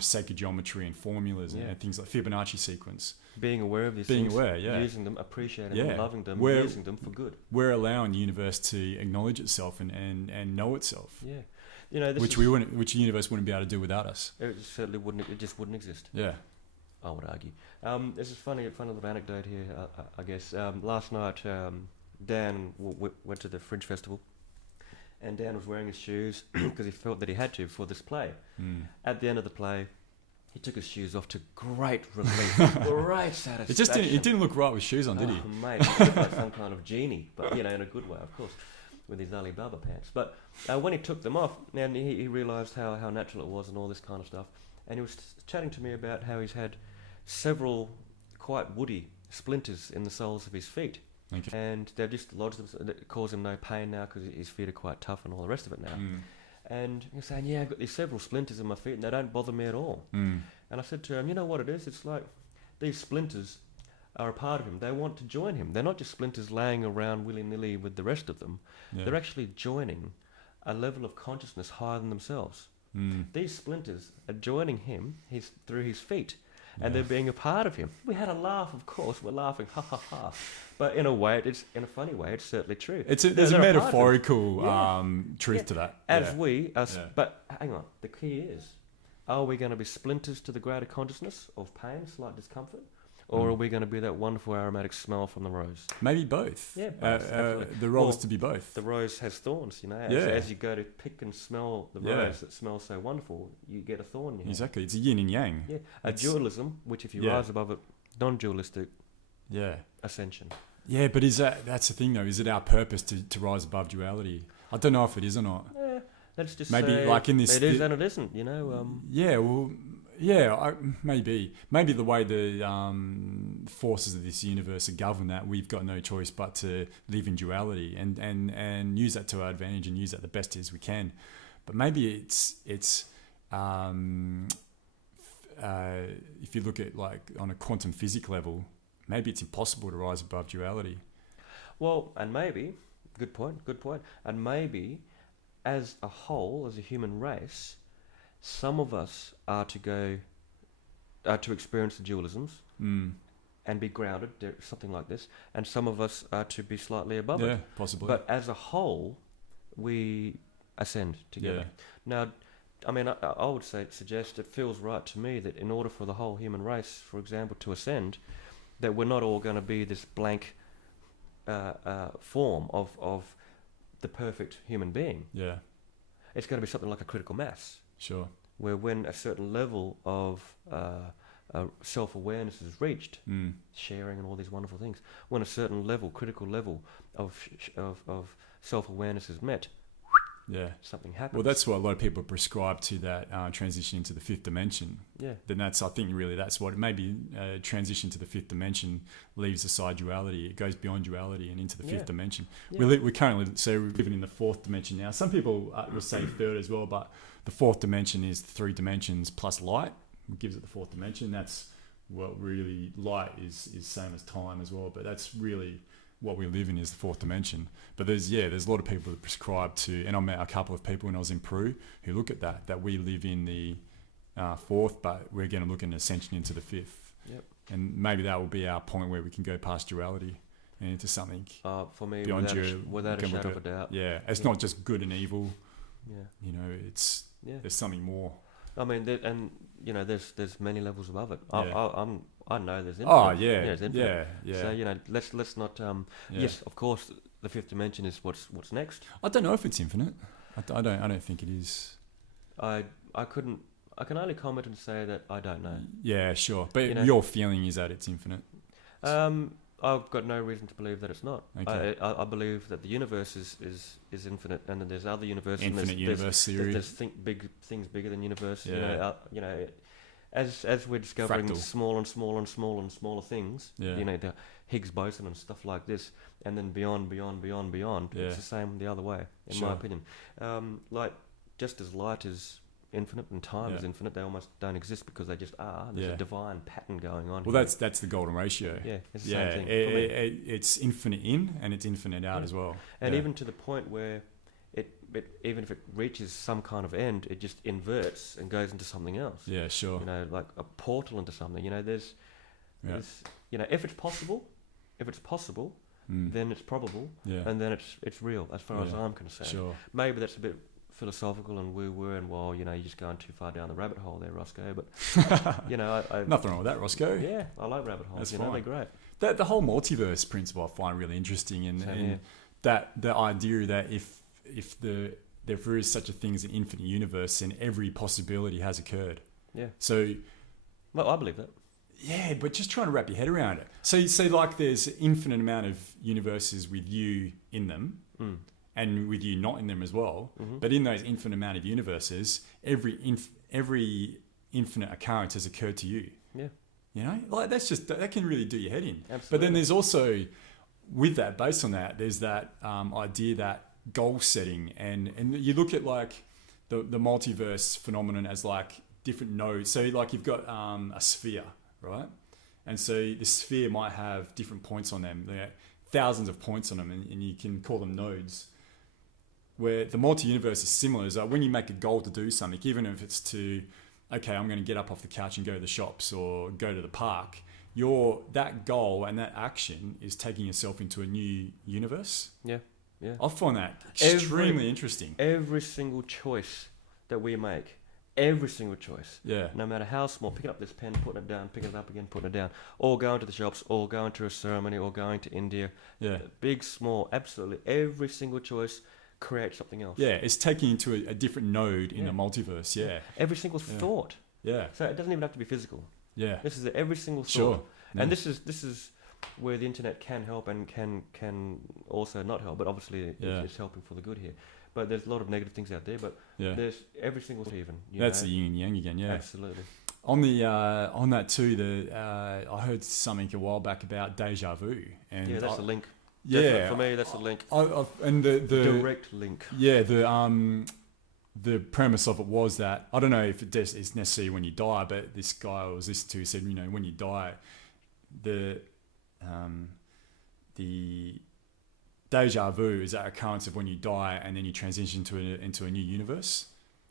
sacred geometry and formulas and things like Fibonacci sequence. Being aware of these things, using them, appreciating them, loving them, using them for good. We're allowing the universe to acknowledge itself and know itself. Yeah. You know, which the universe wouldn't be able to do without us. It certainly wouldn't. It just wouldn't exist. Yeah. I would argue. This is funny little anecdote here, I guess. Last night, Dan went to the Fringe Festival, and Dan was wearing his shoes because he felt that he had to for this play. At the end of the play, he took his shoes off to great relief, great satisfaction. It didn't look right with shoes on, did he? Mate, he looked like some kind of genie, but in a good way, of course, with his Alibaba pants. But when he took them off, and he realised how natural it was and all this kind of stuff, and he was chatting to me about how he's had several quite woody splinters in the soles of his feet. Okay. And they've just lodged them. It causes him no pain now because his feet are quite tough and all the rest of it now. And he was saying, I've got these several splinters in my feet and they don't bother me at all. And I said to him, you know what it is? It's like these splinters are a part of him. They want to join him. They're not just splinters laying around willy-nilly with the rest of them. Yeah. They're actually joining a level of consciousness higher than themselves. These splinters are joining him through his feet. And they're being a part of him. We had a laugh, of course. We're laughing, ha ha ha. But in a funny way, it's certainly true. There's a metaphorical truth to that. But hang on, the key is, are we going to be splinters to the greater consciousness of pain, slight discomfort? Or are we going to be that wonderful aromatic smell from the rose? Maybe both. Yeah, both. The role is to be both. The rose has thorns, As you go to pick and smell the rose that smells so wonderful, you get a thorn in your hand. Exactly. It's a yin and yang. Yeah. A dualism, which if you rise above it, non-dualistic ascension. Yeah, but that's the thing though, is it our purpose to rise above duality? I don't know if it is or not. Yeah, let's just maybe say like in this it is and it isn't, maybe the way the forces of this universe are governed, that we've got no choice but to live in duality and use that to our advantage and use that the best as we can. But maybe it's if you look at like on a quantum physics level, maybe it's impossible to rise above duality. Well, and maybe, good point, and maybe as a whole, as a human race, some of us are to experience the dualisms and be grounded, something like this, and some of us are to be slightly above it. Yeah, possibly. But as a whole, we ascend together. Now, I mean, I would suggest it feels right to me that in order for the whole human race, for example, to ascend, that we're not all going to be this blank form of the perfect human being. Yeah. It's going to be something like a critical mass. Sure. Where when a certain level of self-awareness is reached, sharing and all these wonderful things, when a certain level, critical level of self-awareness is met, something happens. Well, that's what a lot of people prescribe to that transition into the fifth dimension. Yeah. Then that's what maybe transition to the fifth dimension leaves aside duality. It goes beyond duality and into the fifth dimension. Yeah. We're currently we're living in the fourth dimension now. Some people will say third as well, but the fourth dimension is 3 dimensions plus light. It gives it the fourth dimension. That's what really light is same as time as well. But that's really what we live in, is the fourth dimension. But there's a lot of people that prescribe to, and I met a couple of people when I was in Peru who look at that we live in the fourth, but we're going to look at ascension into the fifth. Yep. And maybe that will be our point where we can go past duality and into something for me, beyond without a shadow of a doubt. Yeah, it's not just good and evil. You know, it's Yeah. there's something more. I mean, there's many levels above it. Yeah. I know there's infinite. Oh yeah, Yeah, there's infinite. yeah. So let's not. Yes, of course, the fifth dimension is what's next. I don't know if it's infinite. I don't think it is. I can only comment and say that I don't know. Yeah, sure. But your feeling is that it's infinite. I've got no reason to believe that it's not. Okay. I believe that the universe is infinite, and then there's other universes. Infinite universe theory. There's things bigger than universe. Yeah. As we're discovering Fractal. smaller things. Yeah. The Higgs boson and stuff like this, and then beyond. Yeah. It's the same the other way, in my opinion. Like just as light is infinite and time is infinite, they almost don't exist because they just are. There's a divine pattern going on. Well, that's the golden ratio. Yeah, it's the same thing. It's infinite in and it's infinite out as well. And even to the point where it even if it reaches some kind of end, it just inverts and goes into something else. Yeah, sure. Like a portal into something. There's if it's possible, then it's probable, and then it's real as far as I'm concerned. Sure. Maybe that's a bit philosophical and woo-woo and you're just going too far down the rabbit hole there, Roscoe, but I nothing wrong with that, Roscoe. Yeah, I like rabbit holes. That's fine. They're great. The whole multiverse principle I find really interesting, and that the idea that if there is such a thing as an infinite universe, then every possibility has occurred. Yeah. So, well, I believe that. Yeah, but just trying to wrap your head around it. So you say like there's an infinite amount of universes with you in them. And with you not in them as well, but in those infinite amount of universes, every infinite occurrence has occurred to you. Yeah, like that can really do your head in. Absolutely. But then there's also, with that, based on that, there's that idea that goal setting, and you look at like the multiverse phenomenon as like different nodes. So like you've got a sphere, right? And so the sphere might have different points on them. There are thousands of points on them, and you can call them nodes. Where the multi-universe is similar is that when you make a goal to do something, even if it's to, okay, I'm going to get up off the couch and go to the shops or go to the park, that goal and that action is taking yourself into a new universe. Yeah. I find that extremely interesting. Every single choice that we make, every single choice, no matter how small, picking up this pen, putting it down, picking it up again, putting it down, or going to the shops, or going to a ceremony, or going to India, big, small, absolutely every single choice create something else. Yeah, it's taking you to a different node in the multiverse. Yeah. Every single thought. Yeah. So it doesn't even have to be physical. Yeah. This is every single thought. Sure. And this is where the internet can help and can also not help, but obviously it's helping for the good here. But there's a lot of negative things out there, but there's every single thought even. That's the yin and yang again, yeah. Absolutely. On that too, I heard something a while back about Deja Vu. And that's a link. Yeah, definitely, for me, that's a link. And the direct link. Yeah, the premise of it was that I don't know if it's necessarily when you die, but this guy I was listening to said, when you die, the deja vu is that occurrence of when you die and then you transition into a new universe,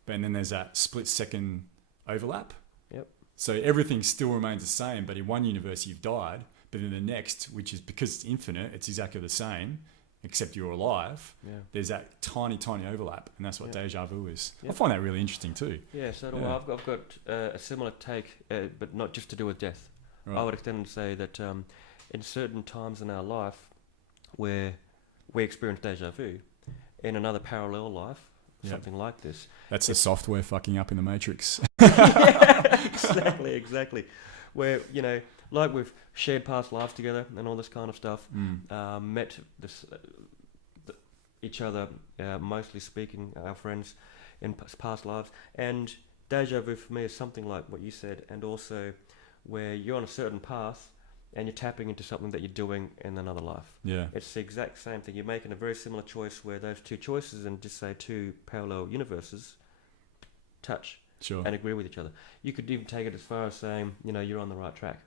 and then there's that split second overlap. Yep. So everything still remains the same, but in one universe you've died. But in the next, which is because it's infinite, it's exactly the same, except you're alive. Yeah. There's that tiny overlap, and that's what deja vu is. Yep. I find that really interesting too. Yeah, so I've got a similar take, but not just to do with death. Right. I would extend and say that in certain times in our life where we experience deja vu, in another parallel life, something like this. That's the software fucking up in the Matrix. Exactly. Where, like we've shared past lives together and all this kind of stuff, met each other, mostly speaking, our friends in past lives. And deja vu for me is something like what you said, and also where you're on a certain path and you're tapping into something that you're doing in another life. Yeah. It's the exact same thing. You're making a very similar choice where those two choices and just say two parallel universes touch and agree with each other. You could even take it as far as saying, you're on the right track.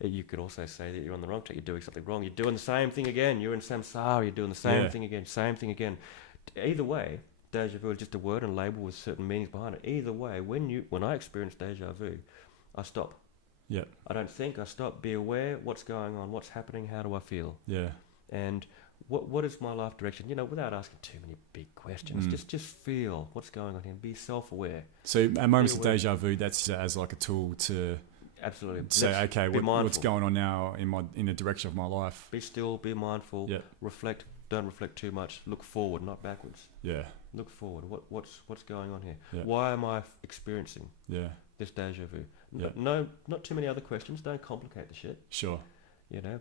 You could also say that you're on the wrong track. You're doing something wrong. You're doing the same thing again. You're in samsara. You're doing the same thing again. Same thing again. Either way, deja vu is just a word and label with certain meanings behind it. Either way, when I experience deja vu, I stop. Yeah. I don't think. I stop. Be aware. What's going on? What's happening? How do I feel? Yeah. And what is my life direction? You know, without asking too many big questions, just feel what's going on here. Be self-aware. So at moments of deja vu, that's as like a tool to absolutely say, okay, what's going on now in the direction of my life? Be still, be mindful, reflect. Don't reflect too much. Look forward, not backwards. Yeah. Look forward. What's going on here? Yeah. Why am I experiencing this deja vu? Yeah. No, not too many other questions. Don't complicate the shit. Sure. You know,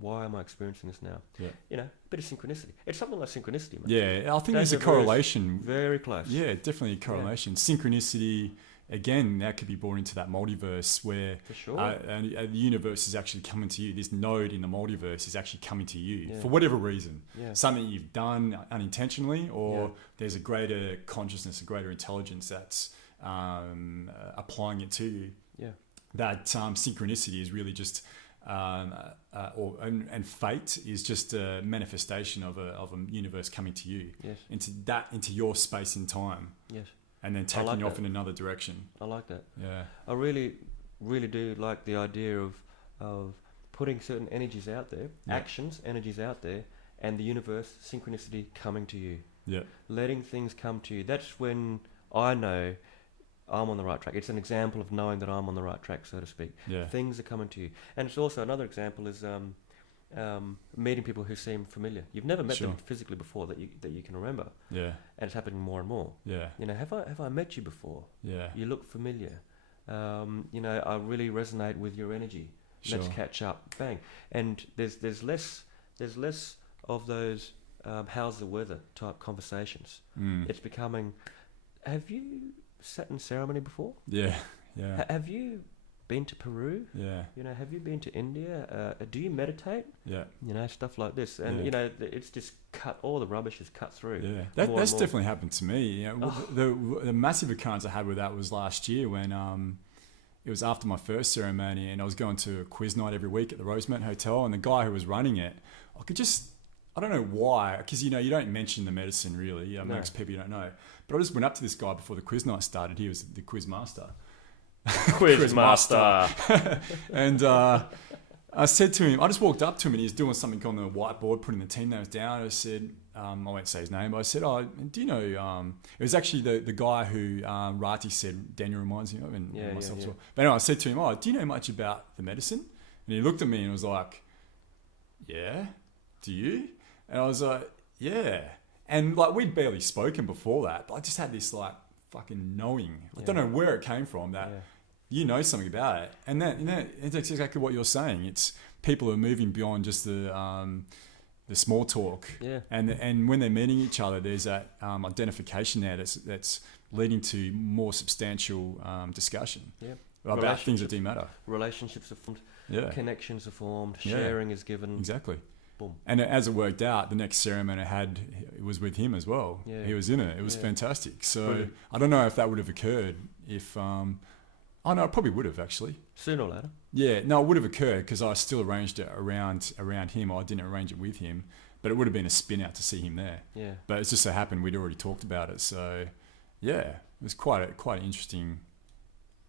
why am I experiencing this now? Yeah. You know, a bit of synchronicity. It's something like synchronicity, man. Yeah, I think there's a correlation. Very close. Yeah, definitely a correlation. Yeah. Synchronicity, again, that could be brought into that multiverse where for sure. The universe is actually coming to you. This node in the multiverse is actually coming to you for whatever reason. Yeah. Something you've done unintentionally, or there's a greater consciousness, a greater intelligence that's applying it to you. Yeah. That synchronicity is really just... and fate is just a manifestation of a universe coming to you into your space and time, and then taking you off in another direction. I like that. Yeah, I really do like the idea of putting certain energies out there, actions, energies out there, and the universe, synchronicity coming to you. Yeah, letting things come to you. That's when I know I'm on the right track. It's an example of knowing that I'm on the right track, so to speak. Yeah. Things are coming to you. And it's also another example is meeting people who seem familiar. You've never met them physically before that you can remember. Yeah. And it's happening more and more. Yeah. You know, have I met you before? Yeah. You look familiar. You know, I really resonate with your energy. Sure. Let's catch up. Bang. And there's less of those how's the weather type conversations. It's becoming, have you sat in ceremony before? Yeah, yeah. Have you been to Peru? Yeah. You know, have you been to India? Do you meditate? Yeah. You know, stuff like this, and you know, it's just all the rubbish is cut through. Yeah, that's definitely happened to me. You know, the massive occurrence I had with that was last year when it was after my first ceremony, and I was going to a quiz night every week at the Rosemount Hotel, and the guy who was running it, I don't know why, because, you know, you don't mention the medicine really. Most people you don't know. But I just went up to this guy before the quiz night started. He was the quiz master. Quiz master. And I said to him, I just walked up to him and he was doing something on the whiteboard, putting the team names down. I said, I won't say his name, but I said, do you know, it was actually the guy who Rati said Daniel reminds me of, and myself as well. But anyway, I said to him, do you know much about the medicine? And he looked at me and was like, yeah, do you? And I was like, yeah. And like, we'd barely spoken before that, but I just had this like fucking knowing. I don't know where it came from that you know something about it. And that, you know, it's exactly what you're saying. It's people are moving beyond just the small talk. Yeah. And when they're meeting each other, there's that identification there that's leading to more substantial discussion about things that do matter. Relationships are formed. Yeah. Connections are formed. Sharing is given. Exactly. Boom. And as it worked out, the next ceremony I had was with him as well. Yeah. He was in it. It was fantastic. So brilliant. I don't know if that would have occurred if... no, it probably would have actually. Sooner or later. Yeah, no, it would have occurred because I still arranged it around him. I didn't arrange it with him, but it would have been a spin out to see him there. Yeah. But it's just so happened we'd already talked about it. So, yeah, it was quite an interesting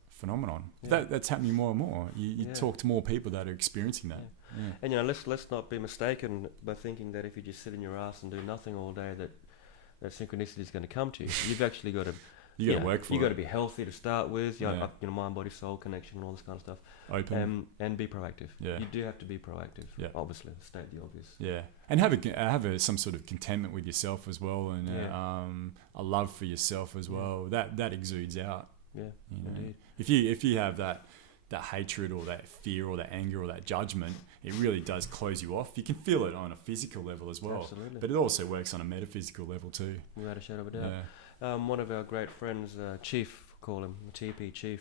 phenomenon. Yeah. That's happening more and more. You talk to more people that are experiencing that. Yeah. Yeah. And, you know, let's not be mistaken by thinking that if you just sit in your ass and do nothing all day that synchronicity is going to come to you. You've actually got to... You got to work for it. You got to be healthy to start with. You know, mind, body, soul connection, and all this kind of stuff. Open and be proactive. Yeah. You do have to be proactive. Yeah. Obviously, state the obvious. Yeah, and have some sort of contentment with yourself as well, and a love for yourself as well. That exudes out. Yeah, you know? Indeed. If you have that hatred or that fear or that anger or that judgment, it really does close you off. You can feel it on a physical level as well. Absolutely. But it also works on a metaphysical level too. Without a shadow of a doubt. Yeah. One of our great friends, Chief, call him TP Chief,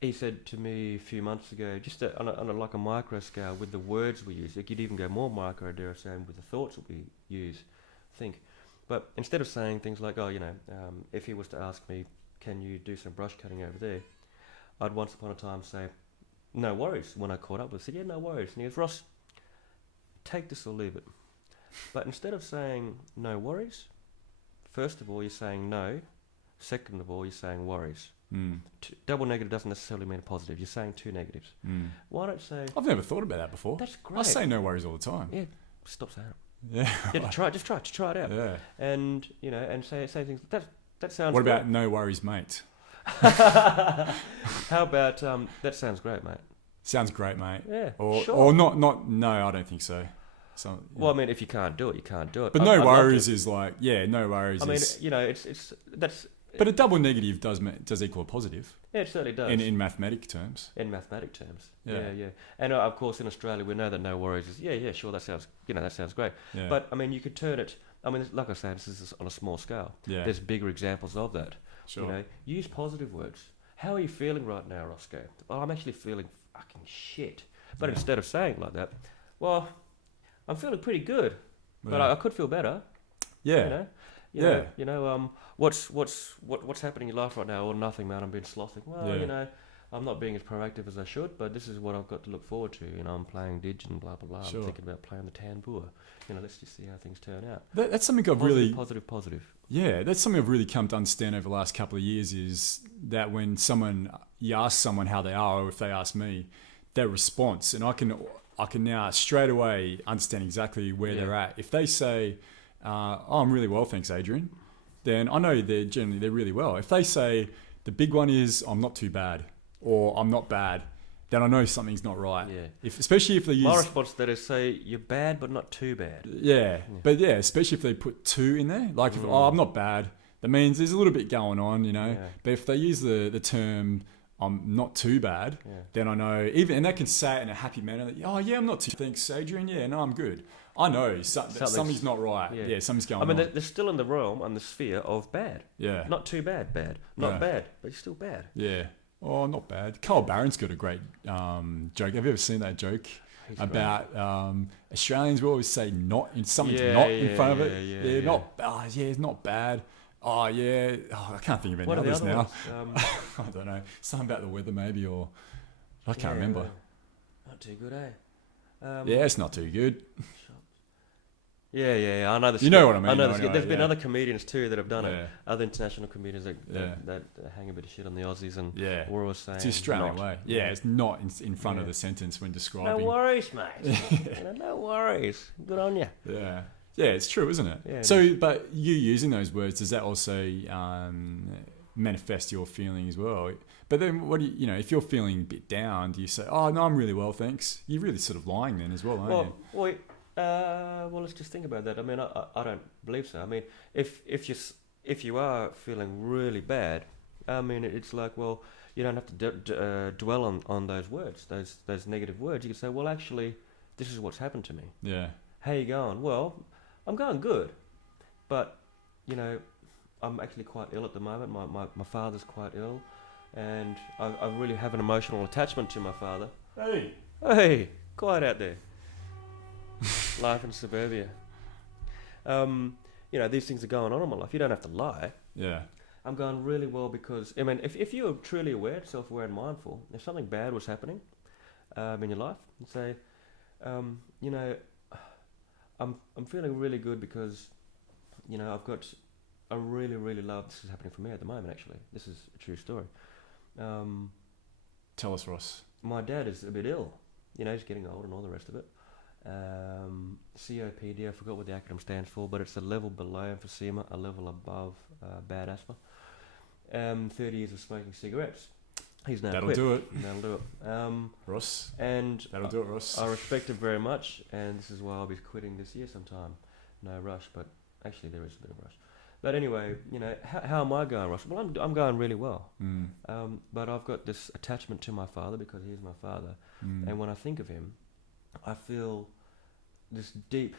he said to me a few months ago, just on a micro scale, with the words we use, it could even go more micro, dare I say, with the thoughts that we use, think. But instead of saying things like, if he was to ask me, can you do some brush cutting over there? I'd once upon a time say, no worries. When I caught up with him, I said, yeah, no worries. And he goes, Ross, take this or leave it. But instead of saying no worries, first of all, you're saying no. Second of all, you're saying worries. Double negative doesn't necessarily mean a positive. You're saying two negatives. Why don't say... I've never thought about that before. That's great. I say no worries all the time. Yeah, stop saying it. Yeah. Just try it out. Yeah. And, and say things... That sounds What great. about no worries, mate? How about, that sounds great, mate. Sounds great, mate. Yeah, Or sure. or not, no, I don't think so. So, Well, I mean, if you can't do it, you can't do it. but I'd no love worries to. is like, no worries I mean, is... that's... But a double negative does equal a positive Yeah, it certainly does. in mathematic terms. In mathematic terms. Yeah. Yeah. And of course, in Australia, we know that no worries is, sure, that sounds great. Yeah. But, I mean, you could turn it... I mean, like I say, this is on a small scale. Yeah. There's bigger examples of that. Sure. Use positive words. How are you feeling right now, Roscoe? Well, I'm actually feeling fucking shit. But instead of saying it like that, well, I'm feeling pretty good, but I could feel better. Yeah. What's happening in your life right now? Or nothing, man. I'm being slothing. Well, I'm not being as proactive as I should, but this is what I've got to look forward to. I'm playing Dig and blah blah blah. Sure. I'm thinking about playing the Tambur. Let's just see how things turn out. That's something I've really... Positive. Yeah, that's something I've really come to understand over the last couple of years, is that when you ask someone how they are, or if they ask me, their response, and I can now straight away understand exactly where they're at. If they say, I'm really well, thanks, Adrian, then I know they're really well. If they say, the big one is, I'm not too bad, or I'm not bad, then I know something's not right. Yeah. Especially if they use... My response to that is say, you're bad, but not too bad. Yeah. But especially if they put two in there. Like, if, I'm not bad, that means there's a little bit going on, Yeah. But if they use the term, I'm not too bad, then I know, and they can say it in a happy manner, that, I'm not too... Thanks, Adrian. Yeah, no, I'm good. I know something's not right. Yeah, something's going on. I mean, they're still in the realm and the sphere of bad. Yeah. Not too bad. Not bad, but you're still bad. Yeah. Oh, not bad. Carl Barron's got a great joke. Have you ever seen that joke about Australians will always say not in something's not in front of it? Yeah, not. It's not bad. Oh yeah. Oh, I can't think of any What are the others other now. ones? I don't know. Something about the weather maybe, or I can't remember. Not too good, eh? Yeah, it's not too good. Yeah. I know this. You know what I mean. I know this. Anyway, There's been other comedians too that have done it. Yeah. Other international comedians that hang a bit of shit on the Aussies, and we're always saying It's the Australian not. way. Yeah, it's not in front of the sentence when describing. No worries, mate. No worries. Good on you. Yeah. Yeah, it's true, isn't it? Yeah, so, but you using those words, does that also manifest your feeling as well? But then, what do you if you're feeling a bit down, do you say, "Oh no, I'm really well, thanks"? You're really sort of lying then as well, aren't you? Well, let's just think about that. I mean, I don't believe so. I mean, if you are feeling really bad, I mean, it's like, well, you don't have to dwell on those words, those negative words. You can say, well, actually, this is what's happened to me. Yeah. How you going? Well, I'm going good, but I'm actually quite ill at the moment. My father's quite ill, and I really have an emotional attachment to my father. Hey, quiet out there. Life in suburbia. These things are going on in my life. You don't have to lie. Yeah. I'm going really well because, I mean, if you're truly aware, self-aware and mindful, if something bad was happening in your life, and say, I'm feeling really good because, I really, really love, this is happening for me at the moment actually. This is a true story. Tell us, Ross. My dad is a bit ill. He's getting old and all the rest of it. COPD, I forgot what the acronym stands for, but it's a level below emphysema, a level above bad asthma. 30 years of smoking cigarettes. He's now That'll quit. do it. That'll do it. Ross. And That'll do it, Ross. I respect him very much, and this is why I'll be quitting this year sometime. No rush, but actually there is a bit of rush. But anyway, how am I going, Ross? Well, I'm going really well. But I've got this attachment to my father because he's my father. And when I think of him, I feel this deep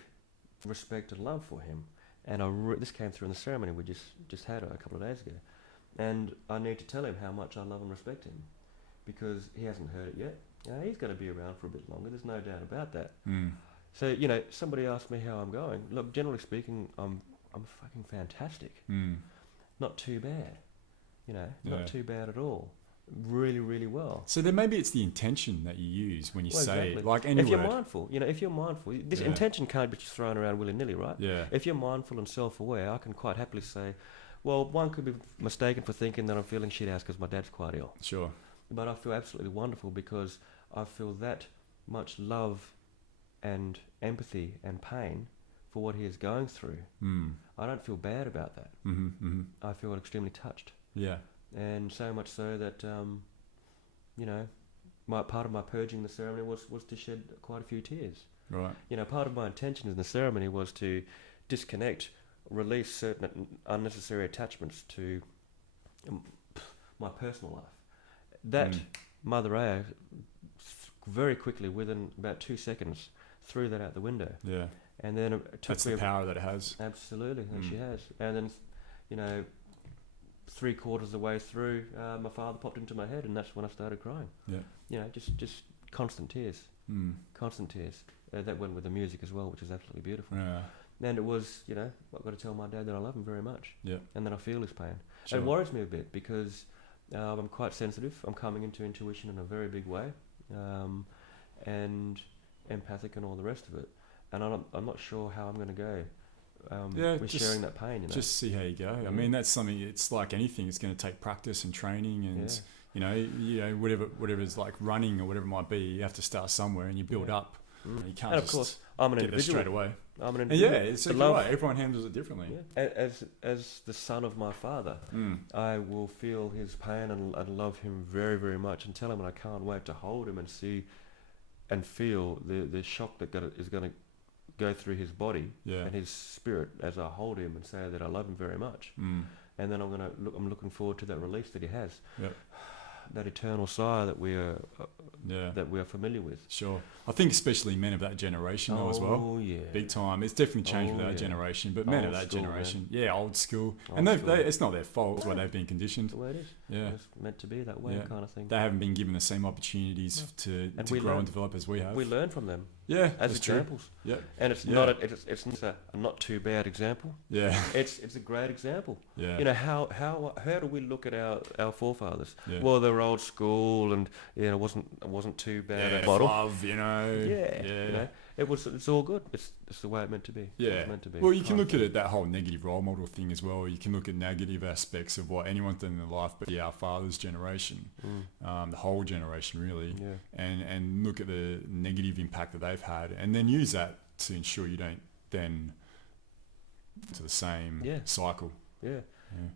respect and love for him. And this came through in the ceremony we just had a couple of days ago. And I need to tell him how much I love and respect him because he hasn't heard it yet. He's going to be around for a bit longer. There's no doubt about that. So, somebody asked me how I'm going. Look, generally speaking, I'm fucking fantastic. Not too bad. Not too bad at all. Really, really well. So then maybe it's the intention that you use when you say it. Like any if you're word. mindful, if you're mindful, this intention can't be just thrown around willy-nilly, right? Yeah. If you're mindful and self-aware, I can quite happily say, Well, one could be mistaken for thinking that I'm feeling shit house because my dad's quite ill. Sure. But I feel absolutely wonderful because I feel that much love and empathy and pain for what he is going through. I don't feel bad about that. I feel extremely touched. Yeah. And so much so that, you know, part of my purging the ceremony was to shed quite a few tears. Right. You know, part of my intention in the ceremony was to disconnect, release certain unnecessary attachments to my personal life. That Mother Aya very quickly, within about 2 seconds, threw that out the window. Yeah. And then it took That's the power that it has. Absolutely, and she has. And then, you know, 3/4 of the way through, my father popped into my head, and that's when I started crying. Yeah. You know, just constant tears. Constant tears. That went with the music as well, which is absolutely beautiful. Yeah. And it was, you know, I've got to tell my dad that I love him very much. Yeah. And that I feel his pain. Sure. It worries me a bit because I'm quite sensitive. I'm coming into intuition in a very big way, and empathic and all the rest of it. And I'm not sure how I'm going to go with sharing that pain. You know? Just see how you go. I mean, that's something. It's like anything. It's going to take practice and training, and you know, whatever is like running or whatever it might be. You have to start somewhere, and you build up. You can't and of course, I'm an individual straight away. I'm an individual. And it's right. Everyone handles it differently. Yeah. As the son of my father, I will feel his pain and love him very, very much, and tell him, and I can't wait to hold him and see and feel the shock that is going to go through his body and his spirit as I hold him and say that I love him very much. And then I'm looking forward to that release that he has. Yep. That eternal sigh that we are familiar with. Sure. I think especially men of that generation though as well. Oh yeah. Big time. It's definitely changed with our generation, but men of that generation, old school. It's not their fault. It's why they've been conditioned. That's the way it is. Yeah. It's meant to be that way kind of thing. They haven't been given the same opportunities to grow and develop as we have. We learn from them. Yeah. As examples. Yeah. And it's not a not too bad example. Yeah. It's a great example. Yeah. You know, how do we look at our forefathers? Yeah. Well, they were old school and it wasn't too bad. Yeah, love, you know. Yeah. You know, it's all good. It's the way it meant to be. Yeah. It's meant to be. Well, you can look at it, that whole negative role model thing as well. You can look at negative aspects of what anyone's done in their life, but our father's generation, the whole generation really, and look at the negative impact that they've had, and then use that to ensure you don't then to the same cycle. Yeah.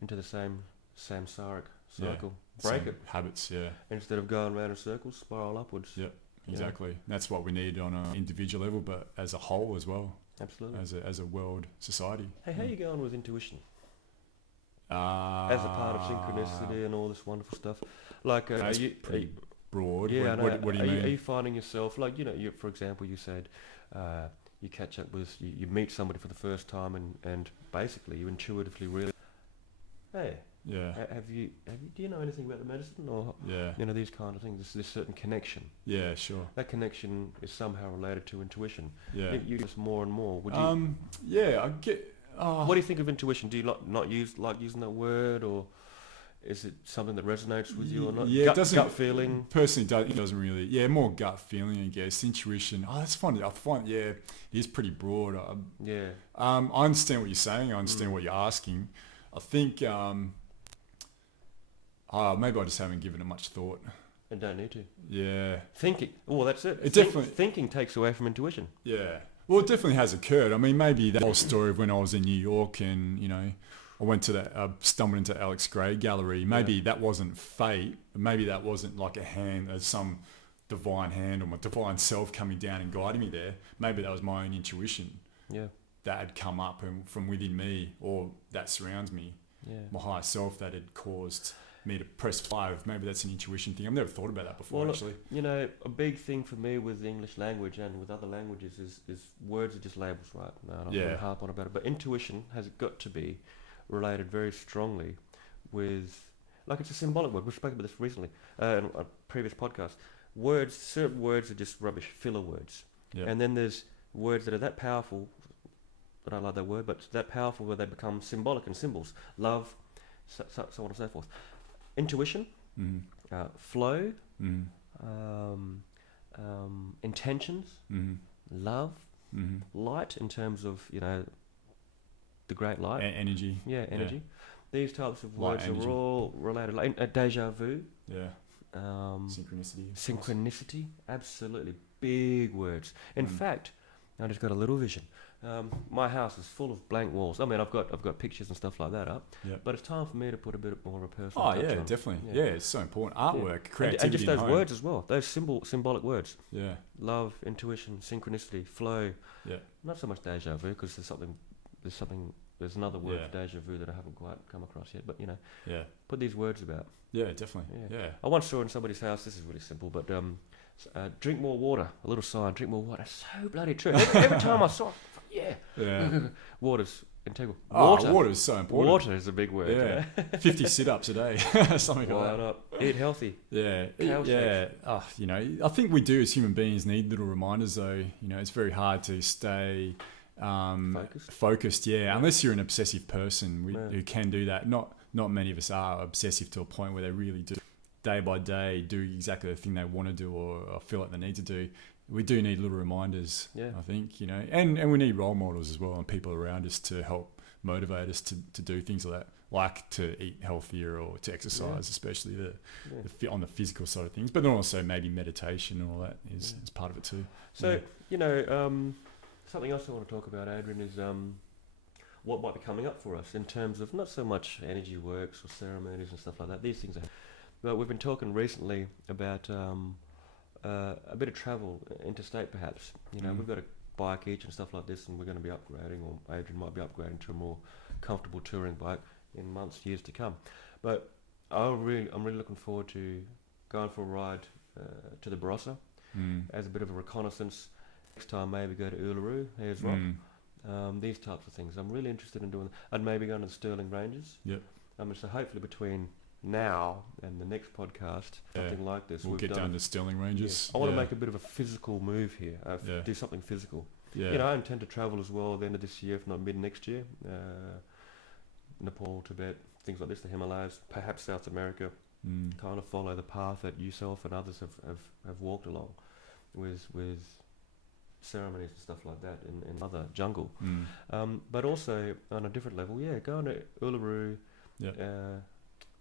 Into the same samsaric cycle. Break it. Habits, Instead of going around in circles, spiral upwards. Yep. Exactly. Yeah. That's what we need on an individual level, but as a whole as well. Absolutely. As a world society. Hey, how are you going with intuition? As a part of synchronicity and all this wonderful stuff. Like, are you pretty broad? Yeah, what do you mean? Are you finding yourself, like, you know, for example, you said you catch up with, you meet somebody for the first time and basically you intuitively really, hey, yeah. Do you know anything about the medicine or you know, these kind of things? This certain connection. Yeah, sure. That connection is somehow related to intuition. Yeah. You just more and more. Would you? I get. What do you think of intuition? Do you not like using that word, or is it something that resonates with you or not? Yeah, gut feeling. Personally, it doesn't really. Yeah, more gut feeling, I guess. Intuition. Oh, that's funny. I find it is pretty broad. I understand what you're saying. I understand what you're asking. I think. Maybe I just haven't given it much thought. And don't need to. Yeah. Thinking. Well, that's it. Thinking takes away from intuition. Yeah. Well, it definitely has occurred. I mean, maybe that whole story of when I was in New York and, you know, I went to stumbled into Alex Gray Gallery. Maybe that wasn't fate. Maybe that wasn't like a hand, some divine hand or my divine self coming down and guiding me there. Maybe that was my own intuition. Yeah. That had come up from within me or that surrounds me. Yeah. My higher self that had caused me to press 5. Maybe that's an intuition thing. I've never thought about that before, actually. You know, a big thing for me with the English language and with other languages is words are just labels, right? No, I don't want to harp on about it. But intuition has got to be related very strongly with, like, it's a symbolic word. We've spoken about this recently in a previous podcast. Certain words are just rubbish, filler words. Yeah. And then there's words that are that powerful, I don't like that word, but that powerful where they become symbolic and symbols. Love, so on and so forth. Intuition, flow, intentions, love, light in terms of, you know, the great light. Energy. Yeah, energy. These types of Light words energy. are all related. Like deja vu, Yeah. Synchronicity. synchronicity, absolutely big words. In fact, I just got a little vision. My house is full of blank walls. I mean, I've got pictures and stuff like that up. Yeah. But it's time for me to put a bit more of a personal touch on. Definitely. Yeah. It's so important. Artwork, creativity, and just those home. words as well. Those symbolic words. Yeah. Love, intuition, synchronicity, flow. Yeah. Not so much deja vu, because there's another word for deja vu that I haven't quite come across yet. But Yeah. put these words about. Yeah, definitely. Yeah. I once saw in somebody's house. This is really simple, but drink more water. A little sign. Drink more water. So bloody true. Every time I saw it, Yeah. Water's integral. Water is so important. Water is a big word. Yeah. 50 sit-ups a day. Something Why like that. not? Eat healthy. Yeah. Cow Yeah. I think we do as human beings need little reminders though. It's very hard to stay focused. Yeah. Unless you're an obsessive person who can do that. Not many of us are obsessive to a point where they really do day by day do exactly the thing they want to do or feel like they need to do. We do need little reminders, I think, and we need role models as well and people around us to help motivate us to do things like that, like to eat healthier or to exercise, especially on the physical side of things, but then also maybe meditation and all that is part of it too. So, something else I want to talk about, Adrian, is what might be coming up for us in terms of not so much energy works or ceremonies and stuff like that. These things are... But we've been talking recently about... a bit of travel interstate, perhaps. We've got a bike each and stuff like this, and we're going to be upgrading, or Adrian might be upgrading to a more comfortable touring bike in months, years to come. But I'm really looking forward to going for a ride to the Barossa as a bit of a reconnaissance. Next time, maybe go to Uluru, Ayers Rock. These types of things. I'm really interested in doing that. And maybe going to the Stirling Ranges. Yep. So hopefully between now and the next podcast, something like this. We'll get down to Stirling Ranges. I want to make a bit of a physical move here, do something physical. Yeah. I intend to travel as well at the end of this year, if not mid next year. Nepal, Tibet, things like this, the Himalayas, perhaps South America. Kind of follow the path that yourself and others have walked along with ceremonies and stuff like that in other jungle. But also on a different level, going to Uluru,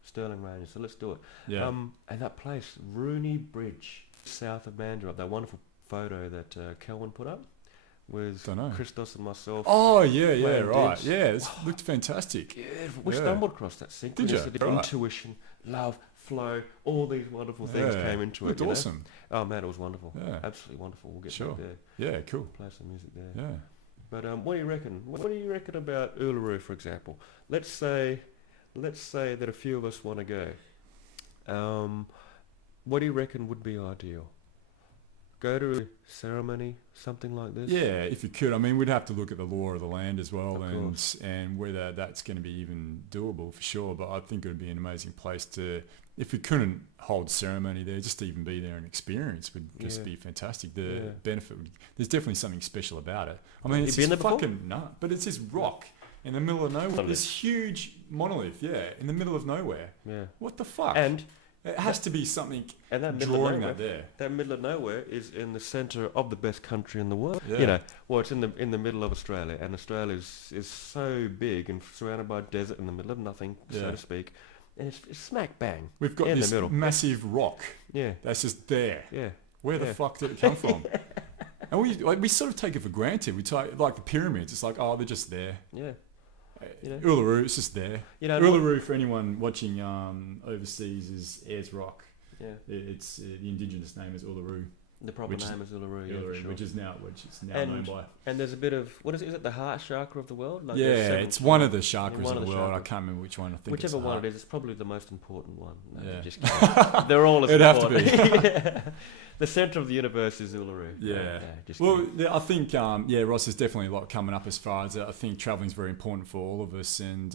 Stirling Range, so let's do it. And that place, Rooney Bridge, south of Mandurah, that wonderful photo that Kelvin put up with Christos and myself. Oh, right. Digs. Yeah, it looked fantastic. Beautiful. We stumbled across that synchronicity, intuition, love, flow, all these wonderful things came into it. Looked awesome. Oh, man, it was wonderful. Yeah. Absolutely wonderful. We'll get back there. Yeah, cool. Play some music there. Yeah. But what do you reckon? What do you reckon about Uluru, for example? Let's say that a few of us want to go. What do you reckon would be ideal? Go to a ceremony, something like this? Yeah, if you could. I mean, we'd have to look at the law of the land as well and whether that's going to be even doable for sure. But I think it would be an amazing place to, if we couldn't hold ceremony there, just to even be there and experience would just be fantastic. The benefit there's definitely something special about it. I mean, it's just fucking nut, but it's this rock in the middle of nowhere. This huge monolith, in the middle of nowhere. Yeah. What the fuck? And it has to be something that drawing that there. That middle of nowhere is in the centre of the best country in the world. Yeah. It's in the middle of Australia, and Australia is so big and surrounded by desert in the middle of nothing, so to speak. And it's smack bang. We've got this massive rock. Yeah. That's just there. Yeah. Where the fuck did it come from? And we sort of take it for granted. We take like the pyramids. It's like, oh, they're just there. Yeah. Uluru, it's just there. Uluru, for anyone watching overseas, is Ayers Rock. Yeah. It's the indigenous name is Uluru. The proper name is Uluru, which is now known by. And there's a bit of is it the heart chakra of the world? Like it's one of the chakras of the world. I can't remember which one. I think whichever it's one it is, it's probably the most important one. No, yeah, just kidding. They're all as important. It'd have to be. The centre of the universe is Uluru. Yeah. Just I think Ross, there's definitely a lot coming up as far as I think travelling is very important for all of us, and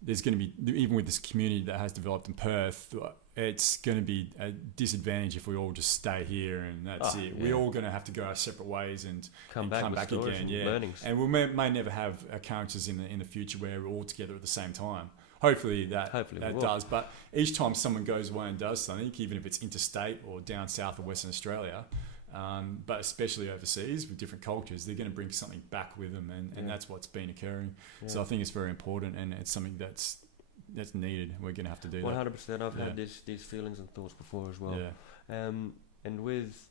there's going to be, even with this community that has developed in Perth, it's going to be a disadvantage if we all just stay here and that's it. Yeah. We're all going to have to go our separate ways and come back again. Learnings. And we may never have occurrences in the future where we're all together at the same time. Hopefully that does. But each time someone goes away and does something, even if it's interstate or down south or Western Australia, but especially overseas with different cultures, they're going to bring something back with them, and that's what's been occurring. So I think it's very important, and it's something that's that's needed. We're gonna have to do 100%. I've Yeah. had these feelings and thoughts before as that. well. Yeah. And with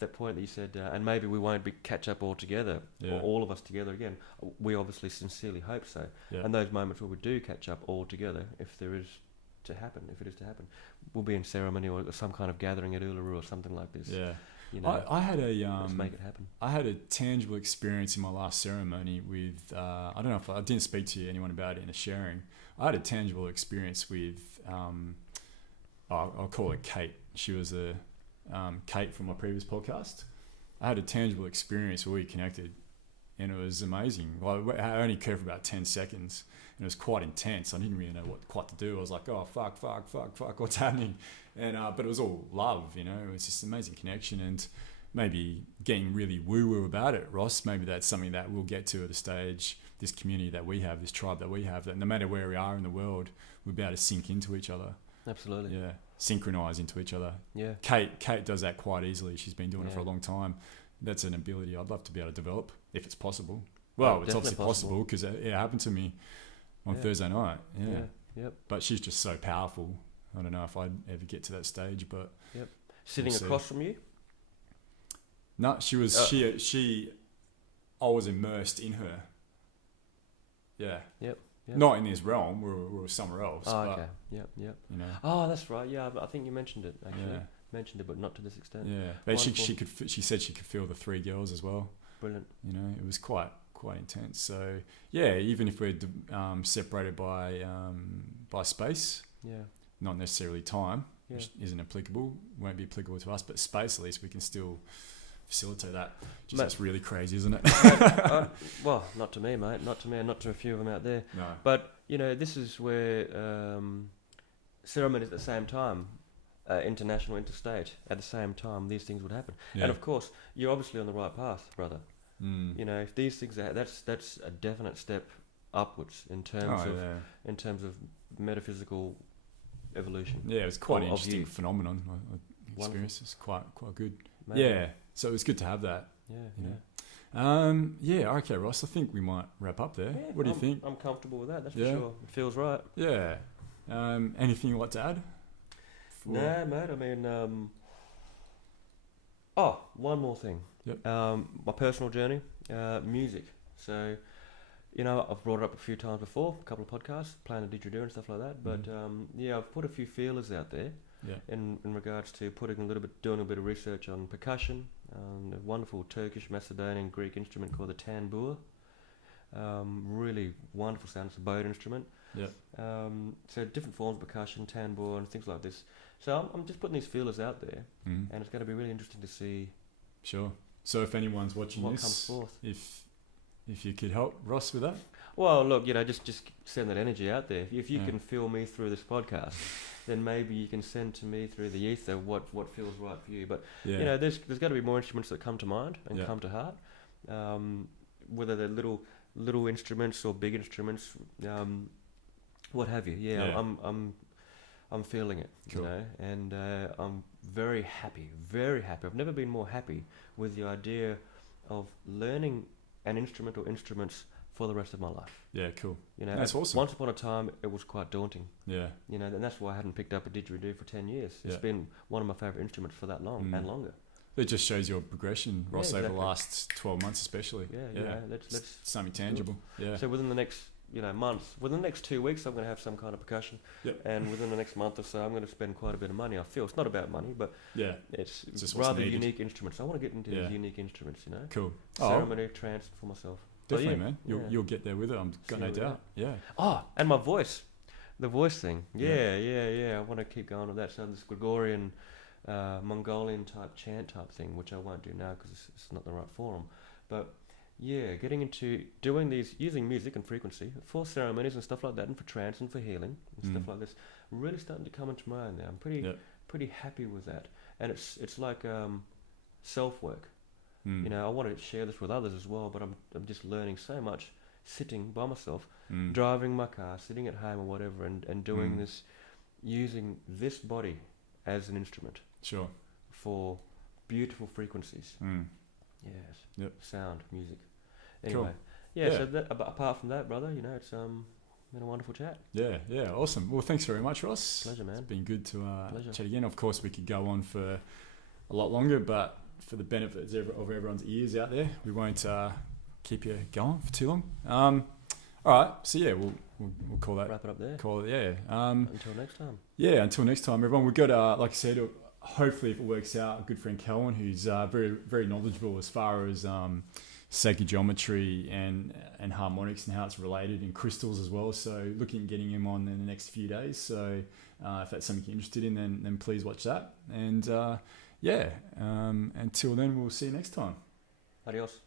that point that you said, and maybe we won't catch up all together, Yeah. or all of us together again. We obviously sincerely hope so. Yeah. And those moments where we do catch up all together, if it is to happen, we'll be in ceremony or some kind of gathering at Uluru or something like this. Yeah. You know, I had a let's make it happen. I had a tangible experience in my last ceremony with I don't know if I didn't speak to anyone about it in a sharing. I had a tangible experience with I'll call her Kate. She was a Kate from my previous podcast. I had a tangible experience where we connected, and it was amazing. Well, I only occurred for about 10 seconds, and it was quite intense. I didn't really know what quite to do. I was like, oh, fuck, what's happening? And but it was all love, you know. It was just an amazing connection, and maybe getting really woo-woo about it, Ross. Maybe that's something that we'll get to at a stage, this community that we have, this tribe that we have, that no matter where we are in the world, we'll be able to sink into each other. Absolutely. Yeah, synchronize into each other. Yeah. Kate does that quite easily. She's been doing it for a Yeah. long time. That's an ability I'd love to be able to develop if it's possible. Well, it's obviously possible because it happened to me on Thursday night. Yeah. Yep. But she's just so powerful. I don't know if I'd ever get to that stage, but Sitting we'll see. across from you. No, she was she. I was immersed in her. Yeah. Yep. Not in this realm. We were somewhere else. Oh, but, okay. Yep. You know. Oh, that's right. Yeah, I think you mentioned it actually. Yeah. Mentioned it, but not to this extent. Yeah. But she Wonderful. she said she could feel the 3 girls as well. Brilliant. You know, it was quite intense. So yeah, even if we're separated by space, not necessarily time, which isn't applicable, won't be applicable to us, but space, at least we can still facilitate that. Just that's really crazy, isn't it? Well, not to me, mate. Not to me, and not to a few of them out there. No. But you know, this is where ceremonies at the same time, international, interstate, at the same time, these things would happen. Yeah. And of course, you're obviously on the right path, brother. Mm. You know, if these things are, that's a definite step upwards in terms of metaphysical evolution. Yeah, it was quite an of interesting you. phenomenon. I experienced. It's quite good. Maybe. Yeah, so it was good to have that. Yeah. Okay, Ross. I think we might wrap up there. Yeah, What do you think? I'm comfortable with that. That's Yeah. for sure. It feels right. Yeah. Anything you'd like to add? No, mate. I mean, one more thing. Yep. My personal journey, music. So, you know, I've brought it up a few times before, a couple of podcasts, playing the didgeridoo and stuff like that. But I've put a few feelers out there. Yeah. In regards to doing a bit of research on percussion, a wonderful Turkish, Macedonian, Greek instrument called the tambur. Really wonderful sound. It's a bowed instrument. Yeah. So different forms of percussion, tambur, and things like this. So I'm just putting these feelers out there, and it's going to be really interesting to see. Sure. So if anyone's watching what this, comes forth. if you could help Ross with that. Well, look, you know, just send that energy out there. If you can feel me through this podcast, then maybe you can send to me through the ether what feels right for you. But you know, there's got to be more instruments that come to mind and come to heart, whether they're little instruments or big instruments, what have you. Yeah. I'm feeling it, Cool. you know, and I'm very happy. I've never been more happy with the idea of learning an instrument or instruments for the rest of my life. Yeah, cool. You know, that's awesome. Once upon a time, it was quite daunting. Yeah. You know, and that's why I hadn't picked up a didgeridoo for 10 years. It's Yeah. been one of my favourite instruments for that long and longer. It just shows your progression, Ross, over the exactly. last 12 months especially. Yeah, you know, let's something tangible. Yeah. So within the next, within the next 2 weeks, I'm going to have some kind of percussion. Yep. And within the next month or so, I'm going to spend quite a bit of money. I feel it's not about money, but it's just what's rather needed. unique instruments. I want to get into these unique instruments, you know. Cool. Ceremony, trance for myself. Definitely, man. You'll get there with it. I've got no doubt. Yeah. Oh, and my voice. The voice thing. Yeah. I want to keep going with that. So this Gregorian, Mongolian type chant type thing, which I won't do now because it's not the right forum. But yeah, getting into doing these, using music and frequency for ceremonies and stuff like that, and for trance and for healing and stuff like this, really starting to come into my own now. I'm pretty happy with that, and it's like self work. You know, I want to share this with others as well, but I'm just learning so much sitting by myself, driving my car, sitting at home or whatever, and doing this, using this body as an instrument. Sure. For beautiful frequencies. Yes. Yep. Sound, music. Anyway. Cool. Yeah. So that, apart from that, brother, you know, it's Been a wonderful chat. Yeah, awesome. Well, thanks very much, Ross. Pleasure, man. It's been good to Pleasure. chat again. Of course, we could go on for a lot longer, but for the benefit of everyone's ears out there, we won't keep you going for too long. All right, so yeah, we'll call that. Wrap it up there. Call it, yeah. Until next time. Yeah, until next time, everyone. We've got, like I said, hopefully if it works out, a good friend Kelvin, who's very, very knowledgeable as far as sacred geometry and harmonics and how it's related, and crystals as well. So looking at getting him on in the next few days. So if that's something you're interested in, then please watch that. And until then, we'll see you next time. Adios.